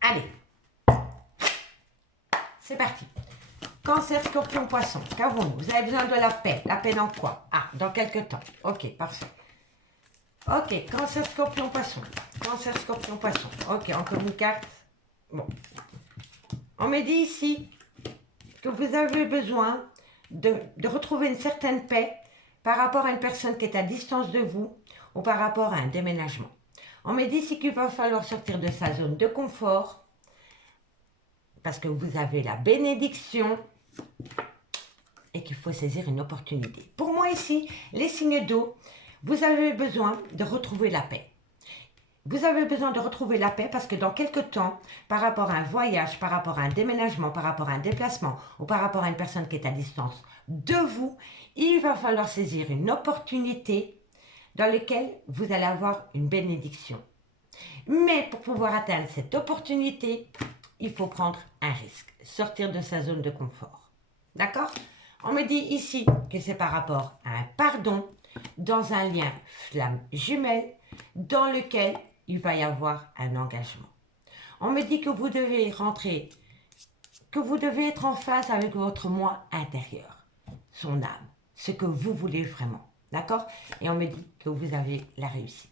Allez. C'est parti. Cancer, Scorpion, Poisson. Qu'avons-nous? Vous avez besoin de la paix. La paix dans quoi? Ah, dans quelques temps. Ok, parfait. Ok, Cancer, Scorpion, Poisson. Cancer, Scorpion, Poisson. Ok, encore une carte. Bon. On me dit ici que vous avez besoin de retrouver une certaine paix par rapport à une personne qui est à distance de vous ou par rapport à un déménagement. On me dit ici qu'il va falloir sortir de sa zone de confort parce que vous avez la bénédiction et qu'il faut saisir une opportunité. Pour moi ici, les signes d'eau, vous avez besoin de retrouver la paix. Vous avez besoin de retrouver la paix parce que dans quelques temps, par rapport à un voyage, par rapport à un déménagement, par rapport à un déplacement ou par rapport à une personne qui est à distance de vous, il va falloir saisir une opportunité dans laquelle vous allez avoir une bénédiction. Mais pour pouvoir atteindre cette opportunité, il faut prendre un risque, sortir de sa zone de confort. D'accord? On me dit ici que c'est par rapport à un pardon dans un lien flamme jumelle dans lequel il va y avoir un engagement. On me dit que vous devez rentrer, que vous devez être en phase avec votre moi intérieur, son âme, ce que vous voulez vraiment. D'accord? Et on me dit que vous avez la réussite.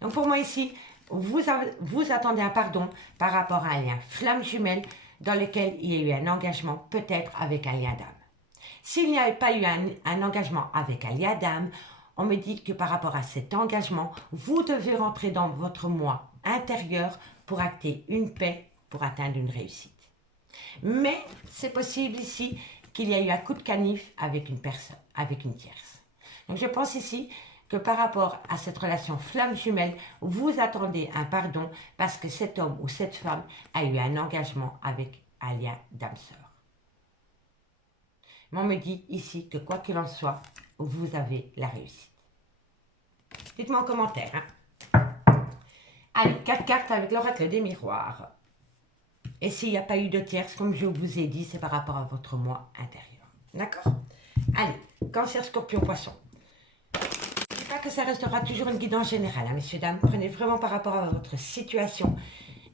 Donc pour moi ici, vous attendez un pardon par rapport à un lien flamme jumelle dans lequel il y a eu un engagement, peut-être avec un lien d'âme. S'il n'y avait pas eu un engagement avec un lien d'âme, on me dit que par rapport à cet engagement, vous devez rentrer dans votre moi intérieur pour acter une paix, pour atteindre une réussite. Mais c'est possible ici qu'il y a eu un coup de canif avec une personne, avec une tierce. Donc je pense ici que par rapport à cette relation flamme jumelle, vous attendez un pardon parce que cet homme ou cette femme a eu un engagement avec un lien d'âme sœur. Mais on me dit ici que quoi qu'il en soit, vous avez la réussite. Dites-moi en commentaire. Allez, 4 cartes avec l'oracle des miroirs. Et s'il n'y a pas eu de tierce, comme je vous ai dit, c'est par rapport à votre moi intérieur. D'accord? Allez, Cancer, Scorpion, Poisson. Je ne dis pas que ça restera toujours une guidance générale, hein, messieurs, dames. Prenez vraiment par rapport à votre situation.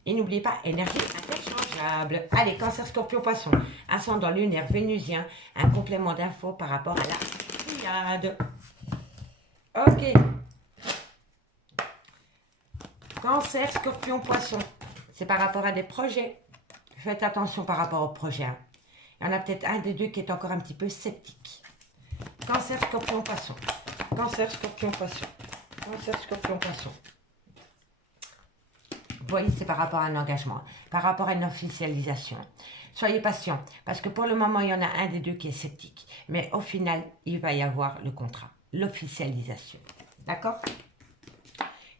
Et n'oubliez pas, énergie interchangeable. Allez, Cancer, Scorpion, Poisson. Ascendant lunaire vénusien. Un complément d'infos par rapport à la triade. Ok. Cancer, Scorpion, Poisson. C'est par rapport à des projets. Faites attention par rapport aux projets. Hein. Il y en a peut-être un des deux qui est encore un petit peu sceptique. Cancer, Scorpion, Poisson. Cancer, Scorpion, Poisson. Cancer, Scorpion, Poisson. Vous voyez, c'est par rapport à un engagement, par rapport à une officialisation. Soyez patient, parce que pour le moment, il y en a un des deux qui est sceptique. Mais au final, il va y avoir le contrat, l'officialisation. D'accord?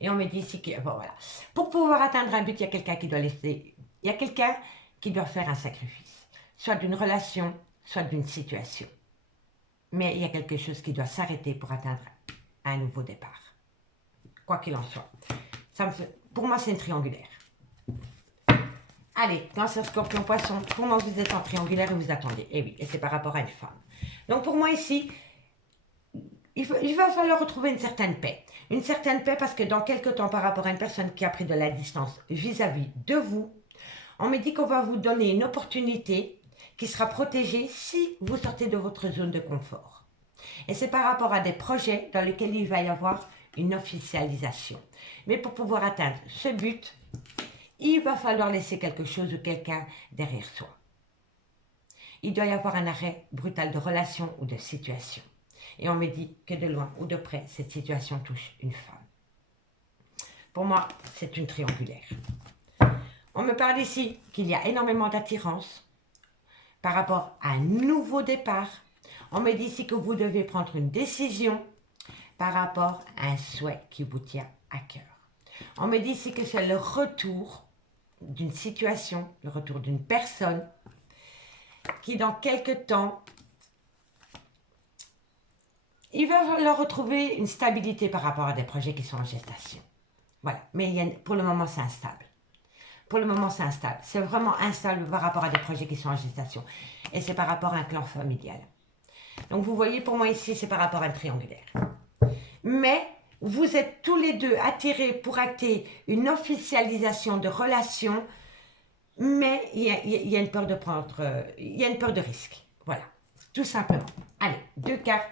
Et on me dit ici que, bon, voilà. Pour pouvoir atteindre un but, il y a quelqu'un qui doit laisser, il y a quelqu'un qui doit faire un sacrifice. Soit d'une relation, soit d'une situation. Mais il y a quelque chose qui doit s'arrêter pour atteindre un nouveau départ. Quoi qu'il en soit. Pour moi, c'est une triangulaire. Allez, Cancer, Scorpion, Poisson. Pour moi, vous êtes en triangulaire et vous attendez. Et oui, et c'est par rapport à une femme. Donc pour moi ici, il va falloir retrouver une certaine paix. Une certaine paix parce que dans quelques temps, par rapport à une personne qui a pris de la distance vis-à-vis de vous, on me dit qu'on va vous donner une opportunité qui sera protégée si vous sortez de votre zone de confort. Et c'est par rapport à des projets dans lesquels il va y avoir une officialisation. Mais pour pouvoir atteindre ce but, il va falloir laisser quelque chose ou quelqu'un derrière soi. Il doit y avoir un arrêt brutal de relation ou de situation. Et on me dit que de loin ou de près, cette situation touche une femme. Pour moi, c'est une triangulaire. On me parle ici qu'il y a énormément d'attirance par rapport à un nouveau départ. On me dit ici que vous devez prendre une décision par rapport à un souhait qui vous tient à cœur. On me dit ici que c'est le retour d'une situation, le retour d'une personne qui dans quelques temps, il va leur retrouver une stabilité par rapport à des projets qui sont en gestation. Voilà, mais pour le moment c'est instable. Pour le moment c'est instable. C'est vraiment instable par rapport à des projets qui sont en gestation. Et c'est par rapport à un clan familial. Donc vous voyez, pour moi ici, c'est par rapport à un triangulaire. Mais vous êtes tous les deux attirés pour acter une officialisation de relation, mais il y a une peur de prendre, il y a une peur de risque. Voilà, tout simplement. Allez, 2 cartes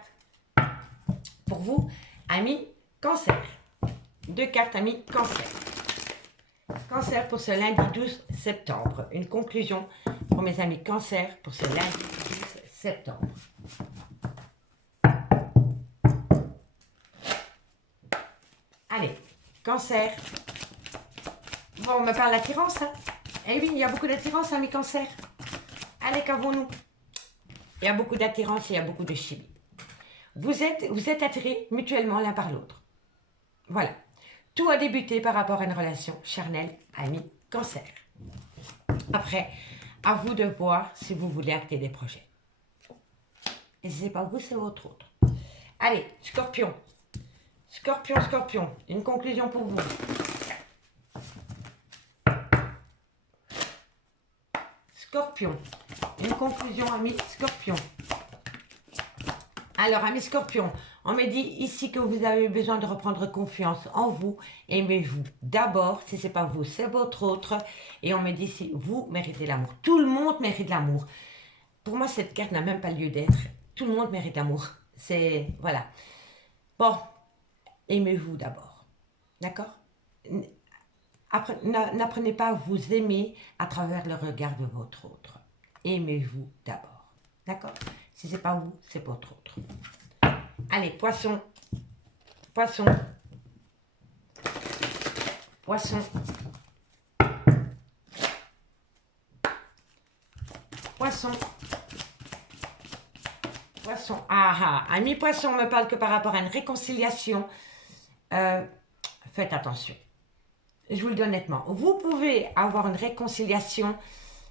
pour vous, amis Cancer. 2 cartes, amis Cancer. Cancer pour ce lundi 12 septembre. Une conclusion pour mes amis Cancer pour ce lundi 12 septembre. Allez, Cancer. Bon, on me parle d'attirance. Hein? Eh oui, il y a beaucoup d'attirance, amis Cancer. Allez, qu'avons-nous? Il y a beaucoup d'attirance et il y a beaucoup de chimie. Vous êtes attirés mutuellement l'un par l'autre. Voilà. Tout a débuté par rapport à une relation charnelle, ami Cancer. Après, à vous de voir si vous voulez acter des projets. Et si ce n'est pas vous, c'est votre autre. Allez, Scorpion. Scorpion, Scorpion, une conclusion pour vous. Scorpion, une conclusion, amis Scorpion. Alors, amis Scorpion, on me dit ici que vous avez besoin de reprendre confiance en vous. Aimez-vous d'abord. Si ce n'est pas vous, c'est votre autre. Et on me dit si vous méritez l'amour. Tout le monde mérite l'amour. Pour moi, cette carte n'a même pas lieu d'être. Tout le monde mérite l'amour. C'est... Voilà. Bon, aimez-vous d'abord. D'accord? N'apprenez pas à vous aimer à travers le regard de votre autre. Aimez-vous d'abord. D'accord? Si ce n'est pas vous, c'est votre autre. Allez, poisson. Poisson. Poisson. Poisson. Poisson. Ah ah, ami poisson me parle que par rapport à une réconciliation. Faites attention. Je vous le dis honnêtement. Vous pouvez avoir une réconciliation,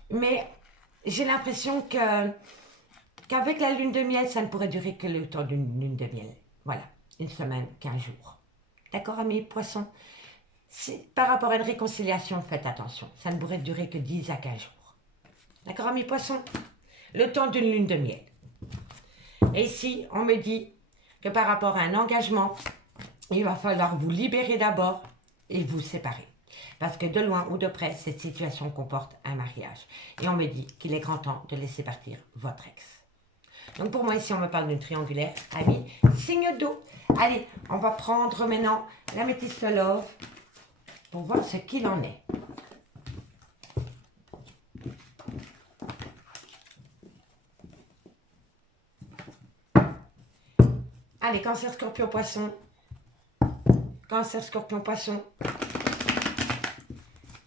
mais j'ai l'impression qu'avec la lune de miel, ça ne pourrait durer que le temps d'une lune de miel. Voilà, une semaine, 15 jours. D'accord, amis poissons? Par rapport à une réconciliation, faites attention. Ça ne pourrait durer que 10 à 15 jours. D'accord, amis poissons? Le temps d'une lune de miel. Et ici, on me dit que par rapport à un engagement, il va falloir vous libérer d'abord et vous séparer. Parce que de loin ou de près, cette situation comporte un mariage. Et on me dit qu'il est grand temps de laisser partir votre ex. Donc pour moi, ici, on me parle d'une triangulaire. Amis, signe d'eau. Allez, on va prendre maintenant l'améthyste love pour voir ce qu'il en est. Allez, cancer, scorpion, poisson. Cancer, scorpion, poisson.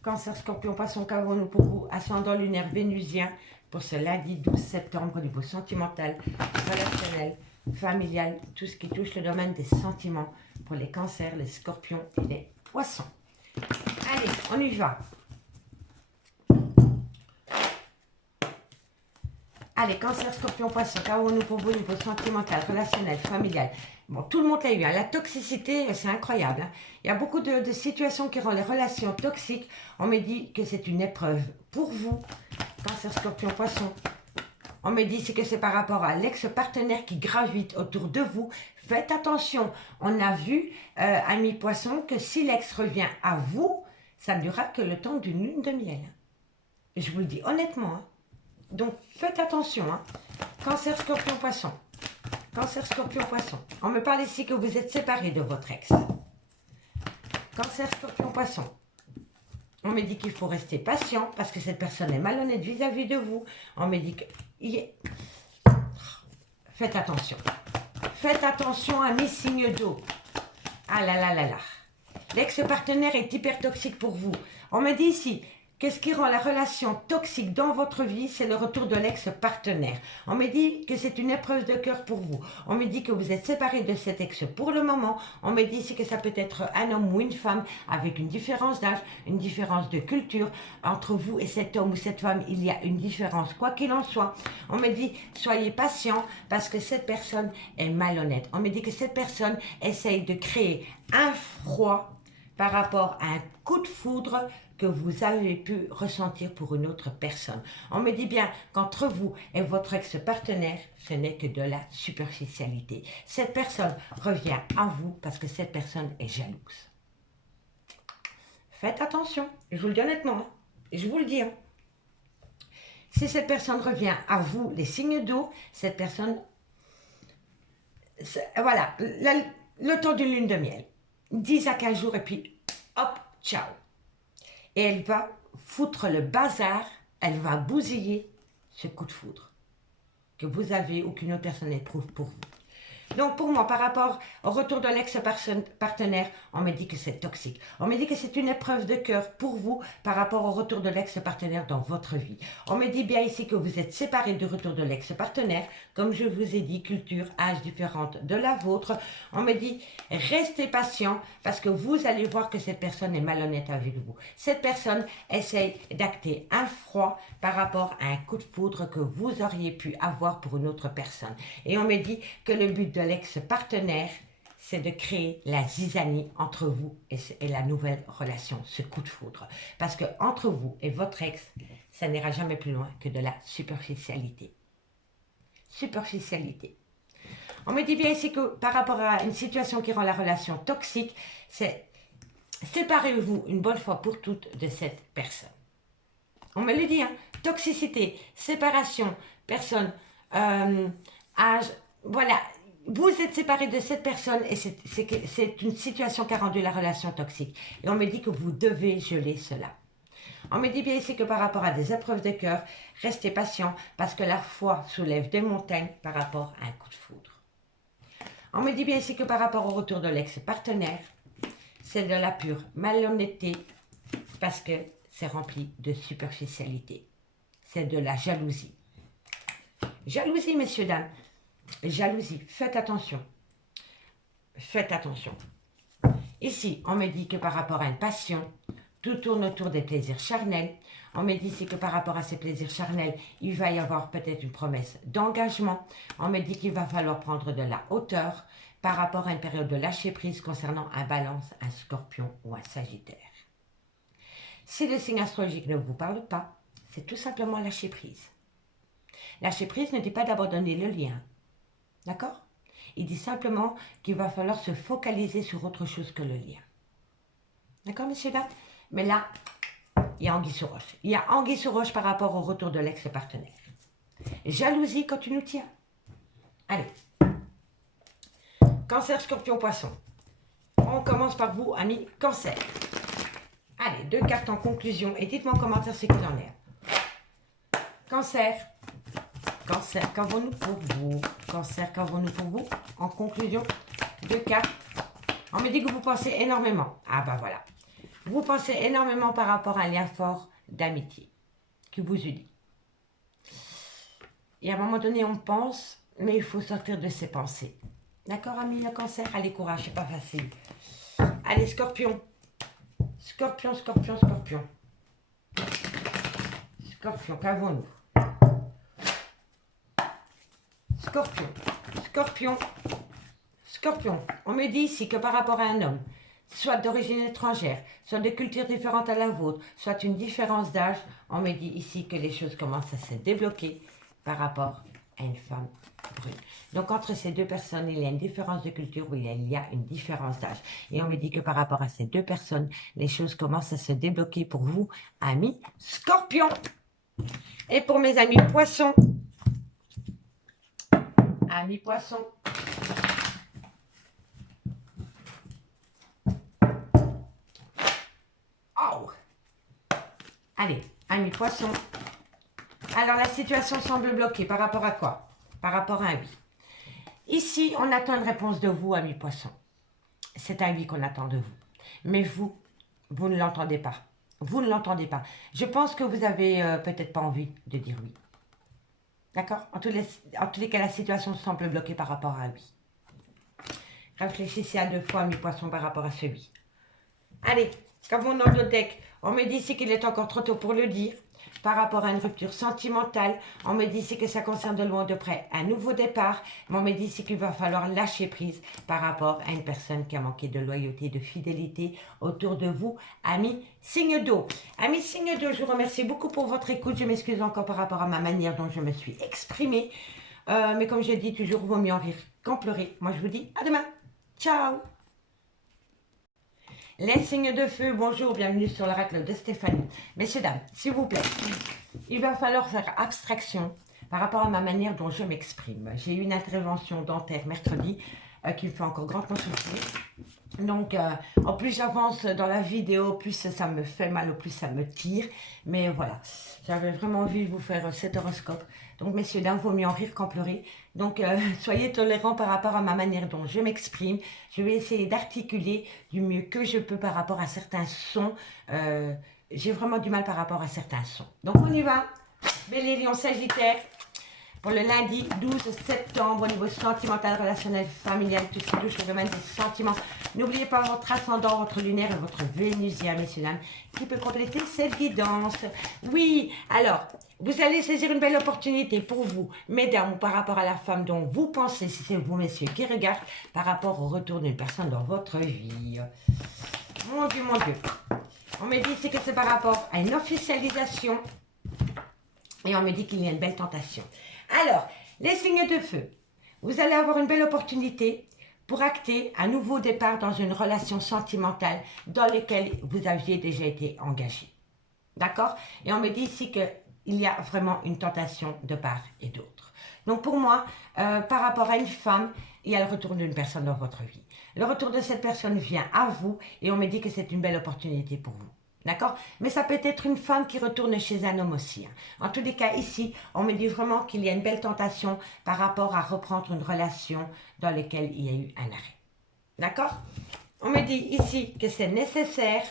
Cancer, scorpion, poisson, qu'avons-nous pour vous? Ascendant lunaire vénusien pour ce lundi 12 septembre au niveau sentimental, relationnel, familial, tout ce qui touche le domaine des sentiments pour les cancers, les scorpions et les poissons. Allez, on y va. Allez, cancer, scorpion, poisson, qu'avons-nous pour vous au niveau sentimental, relationnel, familial? Bon, tout le monde l'a eu, hein. La toxicité, c'est incroyable. Hein. Il y a beaucoup de situations qui rendent les relations toxiques. On me dit que c'est une épreuve pour vous, cancer, scorpion, poisson. On me dit que c'est par rapport à l'ex-partenaire qui gravite autour de vous. Faites attention. On a vu, amis poissons, que si l'ex revient à vous, ça ne durera que le temps d'une lune de miel. Je vous le dis honnêtement. Hein. Donc, faites attention. Hein. Cancer, scorpion, poisson. Cancer, scorpion, poisson. On me parle ici que vous êtes séparés de votre ex. Cancer, scorpion, poisson. On me dit qu'il faut rester patient parce que cette personne est malhonnête vis-à-vis de vous. On me dit que... Faites attention. Faites attention à mes signes d'eau. Ah là là là là. L'ex-partenaire est hyper toxique pour vous. On me dit ici... Qu'est-ce qui rend la relation toxique dans votre vie? C'est le retour de l'ex-partenaire. On me dit que c'est une épreuve de cœur pour vous. On me dit que vous êtes séparés de cet ex pour le moment. On me dit ici que ça peut être un homme ou une femme avec une différence d'âge, une différence de culture. Entre vous et cet homme ou cette femme, il y a une différence, quoi qu'il en soit. On me dit, soyez patient parce que cette personne est malhonnête. On me dit que cette personne essaye de créer un froid par rapport à un coup de foudre que vous avez pu ressentir pour une autre personne. On me dit bien qu'entre vous et votre ex-partenaire, ce n'est que de la superficialité. Cette personne revient à vous parce que cette personne est jalouse. Faites attention, je vous le dis honnêtement, hein. Je vous le dis. Hein. Si cette personne revient à vous, les signes d'eau, cette personne... Voilà, le temps d'une lune de miel. 10 à 15 jours et puis hop, ciao. Et elle va foutre le bazar, elle va bousiller ce coup de foudre que vous avez ou qu'une autre personne éprouve pour vous. Donc pour moi, par rapport au retour de l'ex-partenaire, on me dit que c'est toxique. On me dit que c'est une épreuve de cœur pour vous par rapport au retour de l'ex-partenaire dans votre vie. On me dit bien ici que vous êtes séparés du retour de l'ex-partenaire. Comme je vous ai dit, culture, âge différente de la vôtre. On me dit, restez patient parce que vous allez voir que cette personne est malhonnête avec vous. Cette personne essaye d'acter un froid par rapport à un coup de foudre que vous auriez pu avoir pour une autre personne. Et on me dit que le but de l'ex-partenaire, c'est de créer la zizanie entre vous et la nouvelle relation, ce coup de foudre. Parce que entre vous et votre ex, ça n'ira jamais plus loin que de la superficialité. Superficialité. On me dit bien ici que par rapport à une situation qui rend la relation toxique, c'est séparez-vous une bonne fois pour toutes de cette personne. On me le dit, hein, toxicité, séparation, personne, âge, voilà. Vous êtes séparés de cette personne et c'est une situation qui a rendu la relation toxique. Et on me dit que vous devez geler cela. On me dit bien ici que par rapport à des épreuves de cœur, restez patient parce que la foi soulève des montagnes par rapport à un coup de foudre. On me dit bien ici que par rapport au retour de l'ex-partenaire, c'est de la pure malhonnêteté parce que c'est rempli de superficialité. C'est de la jalousie. Jalousie, messieurs, dames. Jalousie. Faites attention. Faites attention. Ici, on me dit que par rapport à une passion, tout tourne autour des plaisirs charnels. On me dit ici que par rapport à ces plaisirs charnels, il va y avoir peut-être une promesse d'engagement. On me dit qu'il va falloir prendre de la hauteur par rapport à une période de lâcher prise concernant un balance, un scorpion ou un sagittaire. Si le signe astrologique ne vous parle pas, c'est tout simplement lâcher prise. Lâcher prise ne dit pas d'abandonner le lien. D'accord? Il dit simplement qu'il va falloir se focaliser sur autre chose que le lien. D'accord, messieurs, dames? Mais là, il y a anguille sous roche. Il y a anguille sous roche par rapport au retour de l'ex-partenaire. Jalousie quand tu nous tiens. Allez. Cancer, Scorpion, Poisson. On commence par vous, amis Cancer. Allez, 2 cartes en conclusion et dites-moi en commentaire ce qu'il en est. Cancer. Cancer, qu'avons-nous pour vous? Cancer, qu'avons-nous pour vous? En conclusion, 2 cartes. On me dit que vous pensez énormément. Ah bah voilà. Vous pensez énormément par rapport à un lien fort d'amitié qui vous unit. Et à un moment donné, on pense, mais il faut sortir de ses pensées. D'accord, amis le Cancer? Allez, courage, c'est pas facile. Allez, Scorpion. Scorpion, Scorpion, Scorpion. Scorpion, qu'avons-nous? Scorpion, Scorpion, Scorpion. On me dit ici que par rapport à un homme, soit d'origine étrangère, soit de culture différente à la vôtre, soit une différence d'âge, on me dit ici que les choses commencent à se débloquer par rapport à une femme brune. Donc entre ces deux personnes, il y a une différence de culture, oui, il y a une différence d'âge. Et on me dit que par rapport à ces deux personnes, les choses commencent à se débloquer pour vous, amis Scorpion. Et pour mes amis Poissons, amis Poissons, oh, allez, amis Poissons. Alors la situation semble bloquée par rapport à quoi? Par rapport à un oui. Ici, on attend une réponse de vous, amis Poissons. C'est un oui qu'on attend de vous. Mais vous, vous ne l'entendez pas. Vous ne l'entendez pas. Je pense que vous avez peut-être pas envie de dire oui. D'accord? En tous les cas, la situation semble bloquée par rapport à un oui. Réfléchissez à 2 fois, amis Poissons, par rapport à ce oui. Allez, qu'avons-nous dans le deck? On me dit ici qu'il est encore trop tôt pour le dire. Par rapport à une rupture sentimentale, on me dit ici que ça concerne de loin de près un nouveau départ. Mais on me dit ici qu'il va falloir lâcher prise par rapport à une personne qui a manqué de loyauté, de fidélité autour de vous, amis signe d'eau. Amis signe d'eau, je vous remercie beaucoup pour votre écoute. Je m'excuse encore par rapport à ma manière dont je me suis exprimée. Mais comme je dis, toujours vaut mieux en rire qu'en pleurer. Moi, je vous dis à demain. Ciao. Les signes de feu, bonjour, bienvenue sur l'oracle de Stéphanie. Messieurs, dames, s'il vous plaît, il va falloir faire abstraction par rapport à ma manière dont je m'exprime. J'ai eu une intervention dentaire mercredi qui me fait encore grandement souffrir. Donc, en plus j'avance dans la vidéo, plus ça me fait mal, au plus ça me tire. Mais voilà, j'avais vraiment envie de vous faire cet horoscope. Donc, messieurs, dames, vaut mieux en rire qu'en pleurer. Donc, soyez tolérants par rapport à ma manière dont je m'exprime. Je vais essayer d'articuler du mieux que je peux par rapport à certains sons. J'ai vraiment du mal par rapport à certains sons. Donc, on y va. Bélier, Lion, Sagittaire. pour le lundi 12 septembre au niveau sentimental, relationnel, familial, tout ce qui touche le domaine des sentiments. N'oubliez pas votre ascendant, votre lunaire et votre vénusien, messieurs, dames, qui peut compléter cette guidance. Oui, alors, vous allez saisir une belle opportunité pour vous, mesdames, ou par rapport à la femme dont vous pensez, si c'est vous, messieurs, qui regardent, par rapport au retour d'une personne dans votre vie. Mon Dieu, mon Dieu. On me dit ici que c'est par rapport à une officialisation et on me dit qu'il y a une belle tentation. Alors, les signes de feu, vous allez avoir une belle opportunité pour acter un nouveau départ dans une relation sentimentale dans laquelle vous aviez déjà été engagé. D'accord? Et on me dit ici qu'il y a vraiment une tentation de part et d'autre. Donc pour moi, par rapport à une femme, il y a le retour d'une personne dans votre vie. Le retour de cette personne vient à vous et on me dit que c'est une belle opportunité pour vous. D'accord? Mais ça peut être une femme qui retourne chez un homme aussi. En tous les cas, ici, on me dit vraiment qu'il y a une belle tentation par rapport à reprendre une relation dans laquelle il y a eu un arrêt. D'accord? On me dit ici que c'est nécessaire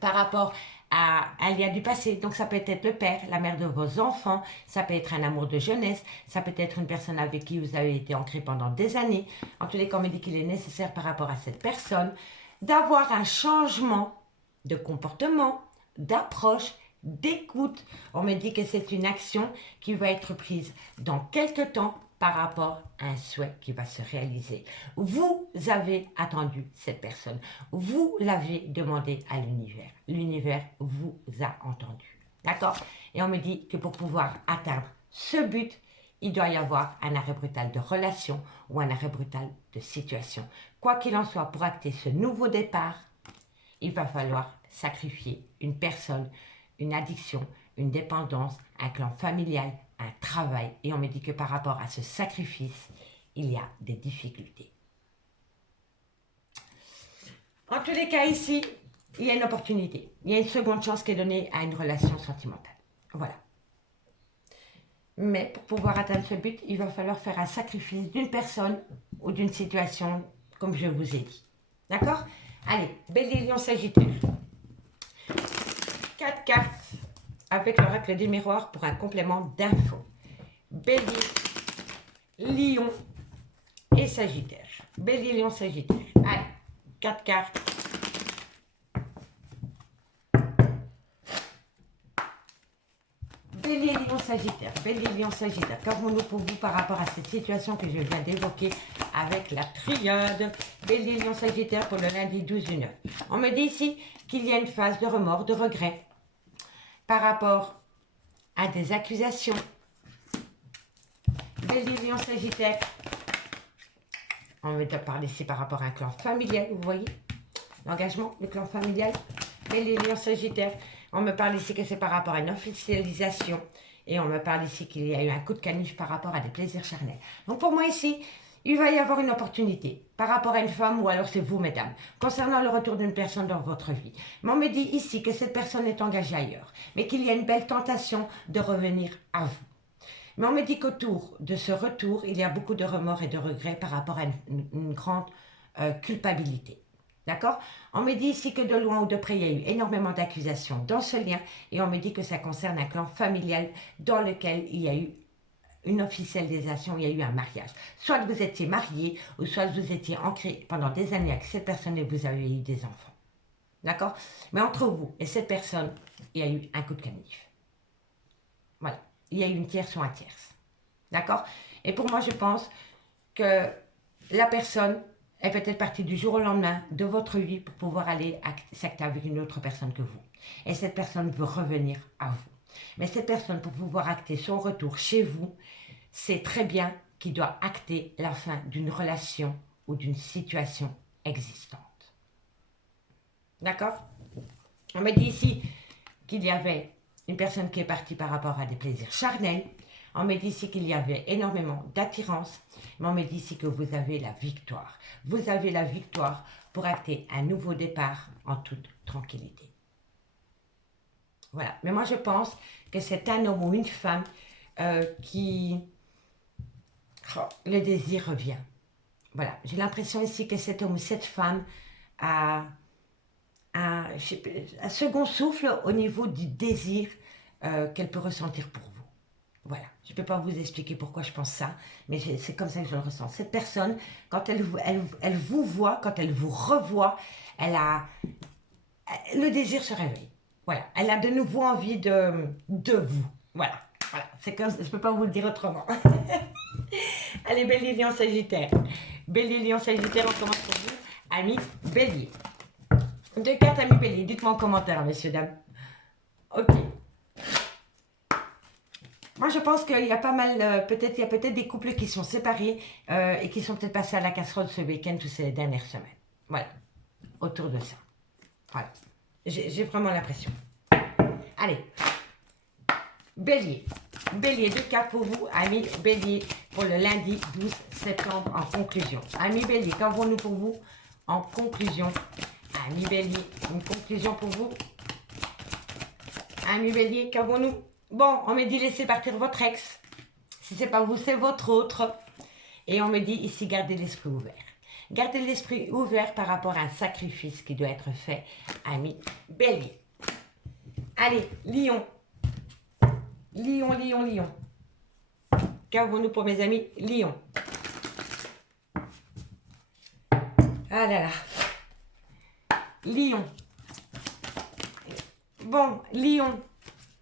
par rapport à un lien du passé. Donc ça peut être le père, la mère de vos enfants, ça peut être un amour de jeunesse, ça peut être une personne avec qui vous avez été ancré pendant des années. En tous les cas, on me dit qu'il est nécessaire par rapport à cette personne d'avoir un changement de comportement, d'approche, d'écoute. On me dit que c'est une action qui va être prise dans quelque temps par rapport à un souhait qui va se réaliser. Vous avez attendu cette personne. Vous l'avez demandé à l'univers. L'univers vous a entendu. D'accord? Et on me dit que pour pouvoir atteindre ce but, il doit y avoir un arrêt brutal de relation ou un arrêt brutal de situation. Quoi qu'il en soit, pour acter ce nouveau départ, il va falloir sacrifier une personne, une addiction, une dépendance, un clan familial, un travail. Et on me dit que par rapport à ce sacrifice, il y a des difficultés. En tous les cas, ici, il y a une opportunité. Il y a une seconde chance qui est donnée à une relation sentimentale. Voilà. Mais pour pouvoir atteindre ce but, il va falloir faire un sacrifice d'une personne ou d'une situation, comme je vous ai dit. D'accord? Allez, Bélier, Lion, Sagittaire. 4 cartes avec l'oracle des miroirs pour un complément d'infos. Bélier, Lion et Sagittaire. Bélier, Lion, Sagittaire. Allez, 4 cartes. Bélier, Lion, Sagittaire. Bélier, Lion, Sagittaire. Qu'avons-nous pour vous par rapport à cette situation que je viens d'évoquer avec la triade? Bélier, Lion, Sagittaire pour le lundi 12 du 9. On me dit ici qu'il y a une phase de remords, de regret par rapport à des accusations. Bélier, Lion, Sagittaire. On me parle ici par rapport à un clan familial, vous voyez? L'engagement, le clan familial. Bélier, Lion, Sagittaire. On me parle ici que c'est par rapport à une officialisation. Et on me parle ici qu'il y a eu un coup de canif par rapport à des plaisirs charnels. Donc pour moi ici, il va y avoir une opportunité par rapport à une femme ou alors c'est vous, mesdames, concernant le retour d'une personne dans votre vie. Mais on me dit ici que cette personne est engagée ailleurs, mais qu'il y a une belle tentation de revenir à vous. Mais on me dit qu'autour de ce retour, il y a beaucoup de remords et de regrets par rapport à une grande culpabilité. D'accord? On me dit ici que de loin ou de près, il y a eu énormément d'accusations dans ce lien et on me dit que ça concerne un clan familial dans lequel il y a eu une officialisation, il y a eu un mariage. Soit vous étiez marié ou soit vous étiez ancré pendant des années avec cette personne et vous avez eu des enfants. D'accord? Mais entre vous et cette personne, il y a eu un coup de canif. Voilà. Il y a eu une tierce ou un tierce. D'accord? Et pour moi, je pense que la personne est peut-être partie du jour au lendemain de votre vie pour pouvoir aller s'acter avec une autre personne que vous. Et cette personne veut revenir à vous. Mais cette personne, pour pouvoir acter son retour chez vous, c'est très bien qu'il doit acter la fin d'une relation ou d'une situation existante. D'accord? On me dit ici qu'il y avait une personne qui est partie par rapport à des plaisirs charnels. On me dit ici qu'il y avait énormément d'attirance. Mais on me dit ici que vous avez la victoire. Vous avez la victoire pour acter un nouveau départ en toute tranquillité. Voilà. Mais moi, je pense que c'est un homme ou une femme qui... Oh, le désir revient. Voilà. J'ai l'impression ici que cet homme ou cette femme a un second souffle au niveau du désir qu'elle peut ressentir pour vous. Voilà, je ne peux pas vous expliquer pourquoi je pense ça, mais c'est comme ça que je le ressens. Cette personne, quand elle vous voit, quand elle vous revoit, le désir se réveille. Voilà, elle a de nouveau envie de vous. Voilà, voilà. C'est comme, je ne peux pas vous le dire autrement. Allez, Bélier, Lion, Sagittaire. Bélier, Lion, Sagittaire, on commence pour vous. Amis Bélier. 2 cartes, amis Bélier. Dites-moi en commentaire, messieurs, dames. Ok. Moi, je pense qu'il y a pas mal, il y a peut-être des couples qui sont séparés et qui sont peut-être passés à la casserole ce week-end ou ces dernières semaines. Voilà, autour de ça. Voilà, j'ai vraiment l'impression. Allez, Bélier. Bélier, 2 cartes pour vous, amis Bélier, pour le lundi 12 septembre en conclusion. Amis Bélier, qu'avons-nous pour vous en conclusion? Amis Bélier, une conclusion pour vous. Amis Bélier, qu'avons-nous? Bon, on me dit laissez partir votre ex. Si c'est pas vous, c'est votre autre. Et on me dit ici, gardez l'esprit ouvert. Gardez l'esprit ouvert par rapport à un sacrifice qui doit être fait, ami Bélier. Allez, Lion. Lion, Lion, Lion. Qu'avons-nous pour mes amis Lion? Ah là là. Lion. Bon, Lion.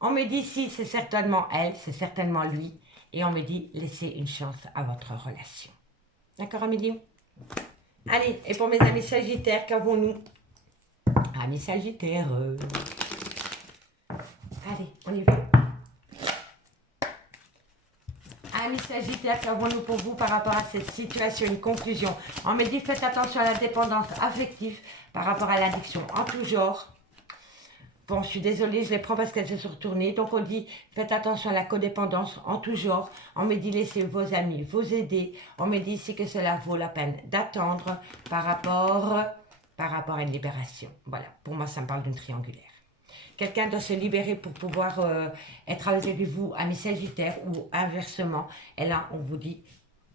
On me dit ici, c'est certainement elle, c'est certainement lui. Et on me dit, laissez une chance à votre relation. D'accord, amis Lion? Allez, et pour mes amis Sagittaires, qu'avons-nous? Amis Sagittaires. Allez, on y va. Amis Sagittaires, qu'avons-nous pour vous par rapport à cette situation? Une conclusion. On me dit, faites attention à la dépendance affective par rapport à l'addiction en tout genre. Bon, je suis désolée, je les prends parce qu'elles se sont retournées. Donc, on dit, faites attention à la codépendance en tout genre. On me dit, laissez vos amis vous aider. On me dit ici que cela vaut la peine d'attendre par rapport à une libération. Voilà, pour moi, ça me parle d'une triangulaire. Quelqu'un doit se libérer pour pouvoir être avec vous, amis Sagittaires, ou inversement. Et là, on vous dit,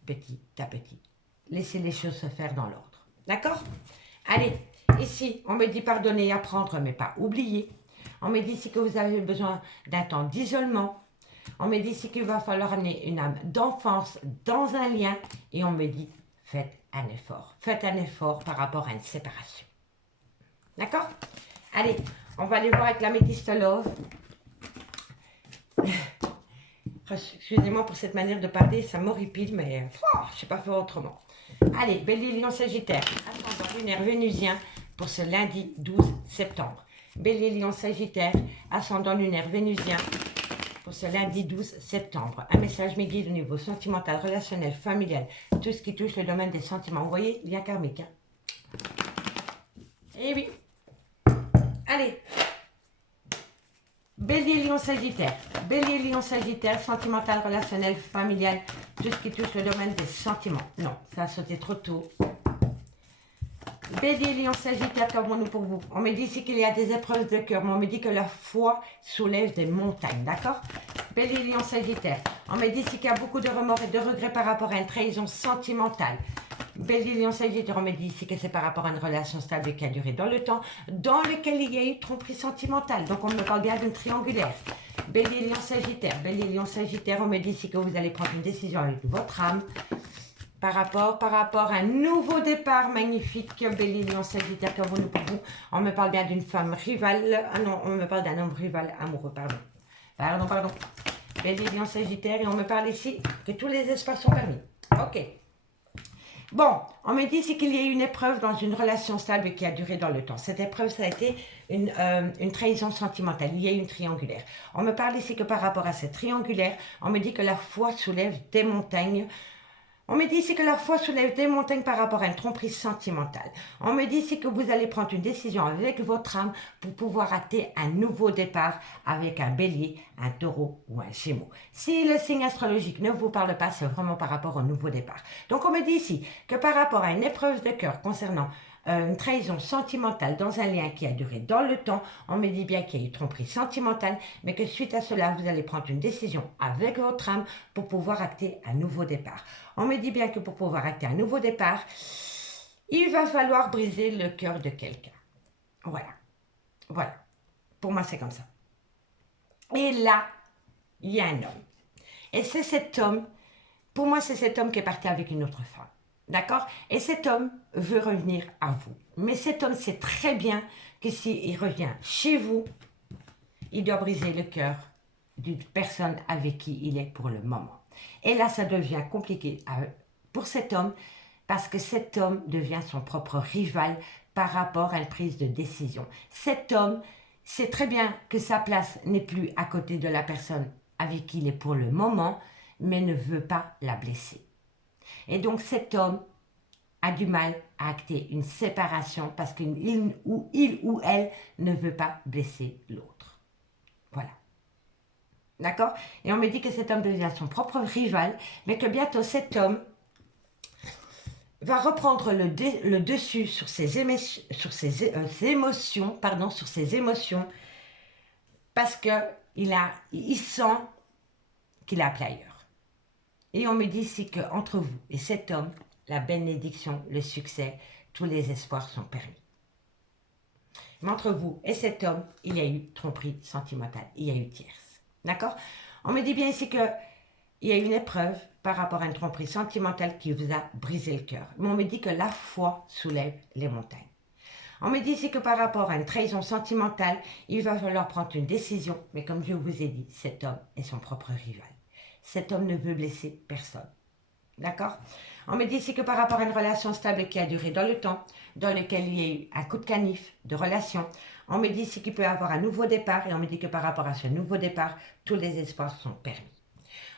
petit à petit, laissez les choses se faire dans l'ordre. D'accord? Allez, ici, on me dit pardonner, apprendre, mais pas oublier. On me dit ici que vous avez besoin d'un temps d'isolement. On me dit ici qu'il va falloir amener une âme d'enfance dans un lien. Et on me dit, faites un effort. Faites un effort par rapport à une séparation. D'accord? Allez, on va aller voir avec l'améthyste love. Excusez-moi pour cette manière de parler, ça m'horripile, mais je ne sais pas faire autrement. Allez, Bélier, Lion, Sagittaire, ascendant lunaire vénusien pour ce lundi 12 septembre. Bélier, Lion, Sagittaire, ascendant lunaire vénusien pour ce lundi 12 septembre. Un message me guide au niveau sentimental, relationnel, familial, tout ce qui touche le domaine des sentiments. Vous voyez, lien karmique. Hein? Eh oui. Allez. Bélier, Lion, Sagittaire. Bélier, Lion, Sagittaire, sentimental, relationnel, familial, tout ce qui touche le domaine des sentiments. Non, ça a sauté trop tôt. Bélier, Lion, Sagittaire, qu'avons-nous pour vous? On me dit ici qu'il y a des épreuves de cœur, mais on me dit que la foi soulève des montagnes, d'accord? Bélier, Lion, Sagittaire. On me dit ici qu'il y a beaucoup de remords et de regrets par rapport à une trahison sentimentale. Bélier, Lion, Sagittaire, on me dit ici que c'est par rapport à une relation stable qui a duré dans le temps, dans lequel il y a eu tromperie sentimentale. Donc, on me parle bien d'une triangulaire. Bélier, Lion, Sagittaire. Bélier, Lion, Sagittaire, on me dit ici que vous allez prendre une décision avec votre âme. Par rapport à un nouveau départ magnifique, Bélier, Lion, Sagittaire, qu'avons-nous pour vous? On me parle bien d'une femme rivale. Ah non, on me parle d'un homme rival amoureux, pardon. Pardon. Bélier, Lion, Sagittaire, et on me parle ici que tous les espaces sont permis. Ok. Bon, on me dit ici qu'il y a eu une épreuve dans une relation stable qui a duré dans le temps. Cette épreuve, ça a été une trahison sentimentale. Il y a eu une triangulaire. On me parle ici que par rapport à cette triangulaire, on me dit que la foi soulève des montagnes. On me dit ici que la foi soulève des montagnes par rapport à une tromperie sentimentale. On me dit ici que vous allez prendre une décision avec votre âme pour pouvoir acter un nouveau départ avec un bélier, un taureau ou un gémeaux. Si le signe astrologique ne vous parle pas, c'est vraiment par rapport au nouveau départ. Donc on me dit ici que par rapport à une épreuve de cœur concernant une trahison sentimentale dans un lien qui a duré dans le temps, on me dit bien qu'il y a eu tromperie sentimentale, mais que suite à cela, vous allez prendre une décision avec votre âme pour pouvoir acter un nouveau départ. On me dit bien que pour pouvoir acter un nouveau départ, il va falloir briser le cœur de quelqu'un. Voilà. Pour moi, c'est comme ça. Et là, il y a un homme. Et c'est cet homme, pour moi, c'est cet homme qui est parti avec une autre femme. D'accord? Et cet homme veut revenir à vous. Mais cet homme sait très bien que s'il revient chez vous, il doit briser le cœur d'une personne avec qui il est pour le moment. Et là, ça devient compliqué pour cet homme parce que cet homme devient son propre rival par rapport à une prise de décision. Cet homme sait très bien que sa place n'est plus à côté de la personne avec qui il est pour le moment, mais ne veut pas la blesser. Et donc cet homme a du mal à acter une séparation parce qu'il ou elle ne veut pas blesser l'autre. Voilà. D'accord? Et on me dit que cet homme devient son propre rival, mais que bientôt cet homme va reprendre le dessus sur ses émotions, parce qu'il sent qu'il a appelé ailleurs. Et on me dit ici qu'entre vous et cet homme, la bénédiction, le succès, tous les espoirs sont permis. Mais entre vous et cet homme, il y a eu tromperie sentimentale, il y a eu tierce. D'accord? On me dit bien ici qu'il y a une épreuve par rapport à une tromperie sentimentale qui vous a brisé le cœur. Mais on me dit que la foi soulève les montagnes. On me dit ici que par rapport à une trahison sentimentale, il va falloir prendre une décision. Mais comme je vous ai dit, cet homme est son propre rival. Cet homme ne veut blesser personne. D'accord? On me dit ici que par rapport à une relation stable qui a duré dans le temps, dans lequel il y a eu un coup de canif de relation, on me dit ici qu'il peut y avoir un nouveau départ et on me dit que par rapport à ce nouveau départ, tous les espoirs sont permis.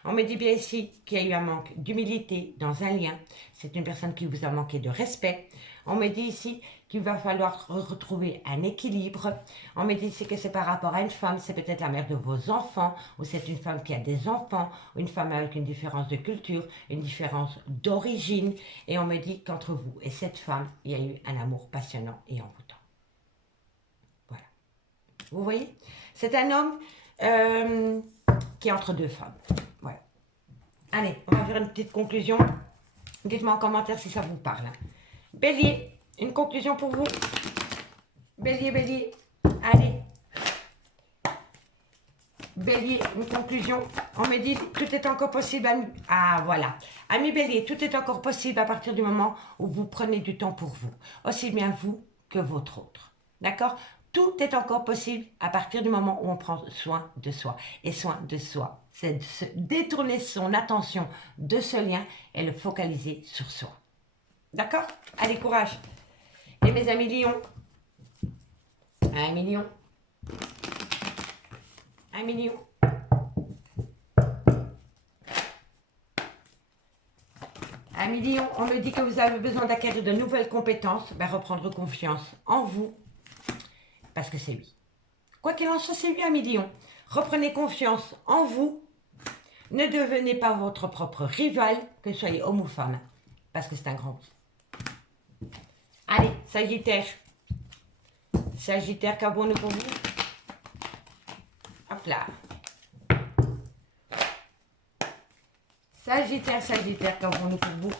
On me dit bien ici qu'il y a eu un manque d'humilité dans un lien. C'est une personne qui vous a manqué de respect. On me dit ici qu'il va falloir retrouver un équilibre. On me dit ici que c'est par rapport à une femme, c'est peut-être la mère de vos enfants, ou c'est une femme qui a des enfants, ou une femme avec une différence de culture, une différence d'origine. Et on me dit qu'entre vous et cette femme, il y a eu un amour passionnant et envoûtant. Voilà. Vous voyez? C'est un homme qui est entre deux femmes. Voilà. Allez, on va faire une petite conclusion. Dites-moi en commentaire si ça vous parle. Bélier, une conclusion pour vous. Bélier, bélier. Allez. Bélier, une conclusion. On me dit, tout est encore possible. Ah, voilà. Ami Bélier, tout est encore possible à partir du moment où vous prenez du temps pour vous. Aussi bien vous que votre autre. D'accord? Tout est encore possible à partir du moment où on prend soin de soi. Et soin de soi, c'est de se détourner son attention de ce lien et le focaliser sur soi. D'accord? Allez, courage. Et mes amis lions, 1 million. 1 million. 1 million, on me dit que vous avez besoin d'acquérir de nouvelles compétences, ben reprendre confiance en vous, parce que c'est lui. Quoi qu'il en soit, c'est lui 1 million. Reprenez confiance en vous. Ne devenez pas votre propre rival, que ce soit homme ou femme, parce que c'est un grand oui. Allez, Sagittaire. Sagittaire, qu'avons-nous pour vous? Hop là. Sagittaire, Sagittaire, qu'avons-nous pour vous?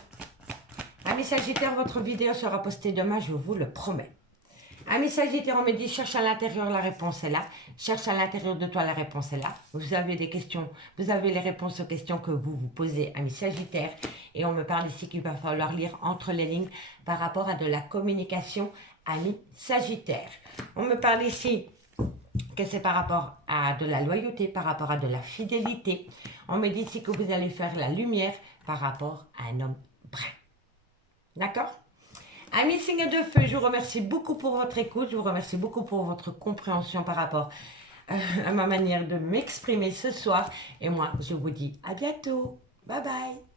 Amis Sagittaire, votre vidéo sera postée demain, je vous le promets. Amis Sagittaire, on me dit, cherche à l'intérieur, la réponse est là. Cherche à l'intérieur de toi, la réponse est là. Vous avez des questions, vous avez les réponses aux questions que vous vous posez, amis Sagittaire. Et on me parle ici qu'il va falloir lire entre les lignes par rapport à de la communication, amis Sagittaire. On me parle ici que c'est par rapport à de la loyauté, par rapport à de la fidélité. On me dit ici que vous allez faire la lumière par rapport à un homme brun. D'accord? Amis signes de feu, je vous remercie beaucoup pour votre écoute, je vous remercie beaucoup pour votre compréhension par rapport à ma manière de m'exprimer ce soir. Et moi, je vous dis à bientôt. Bye bye.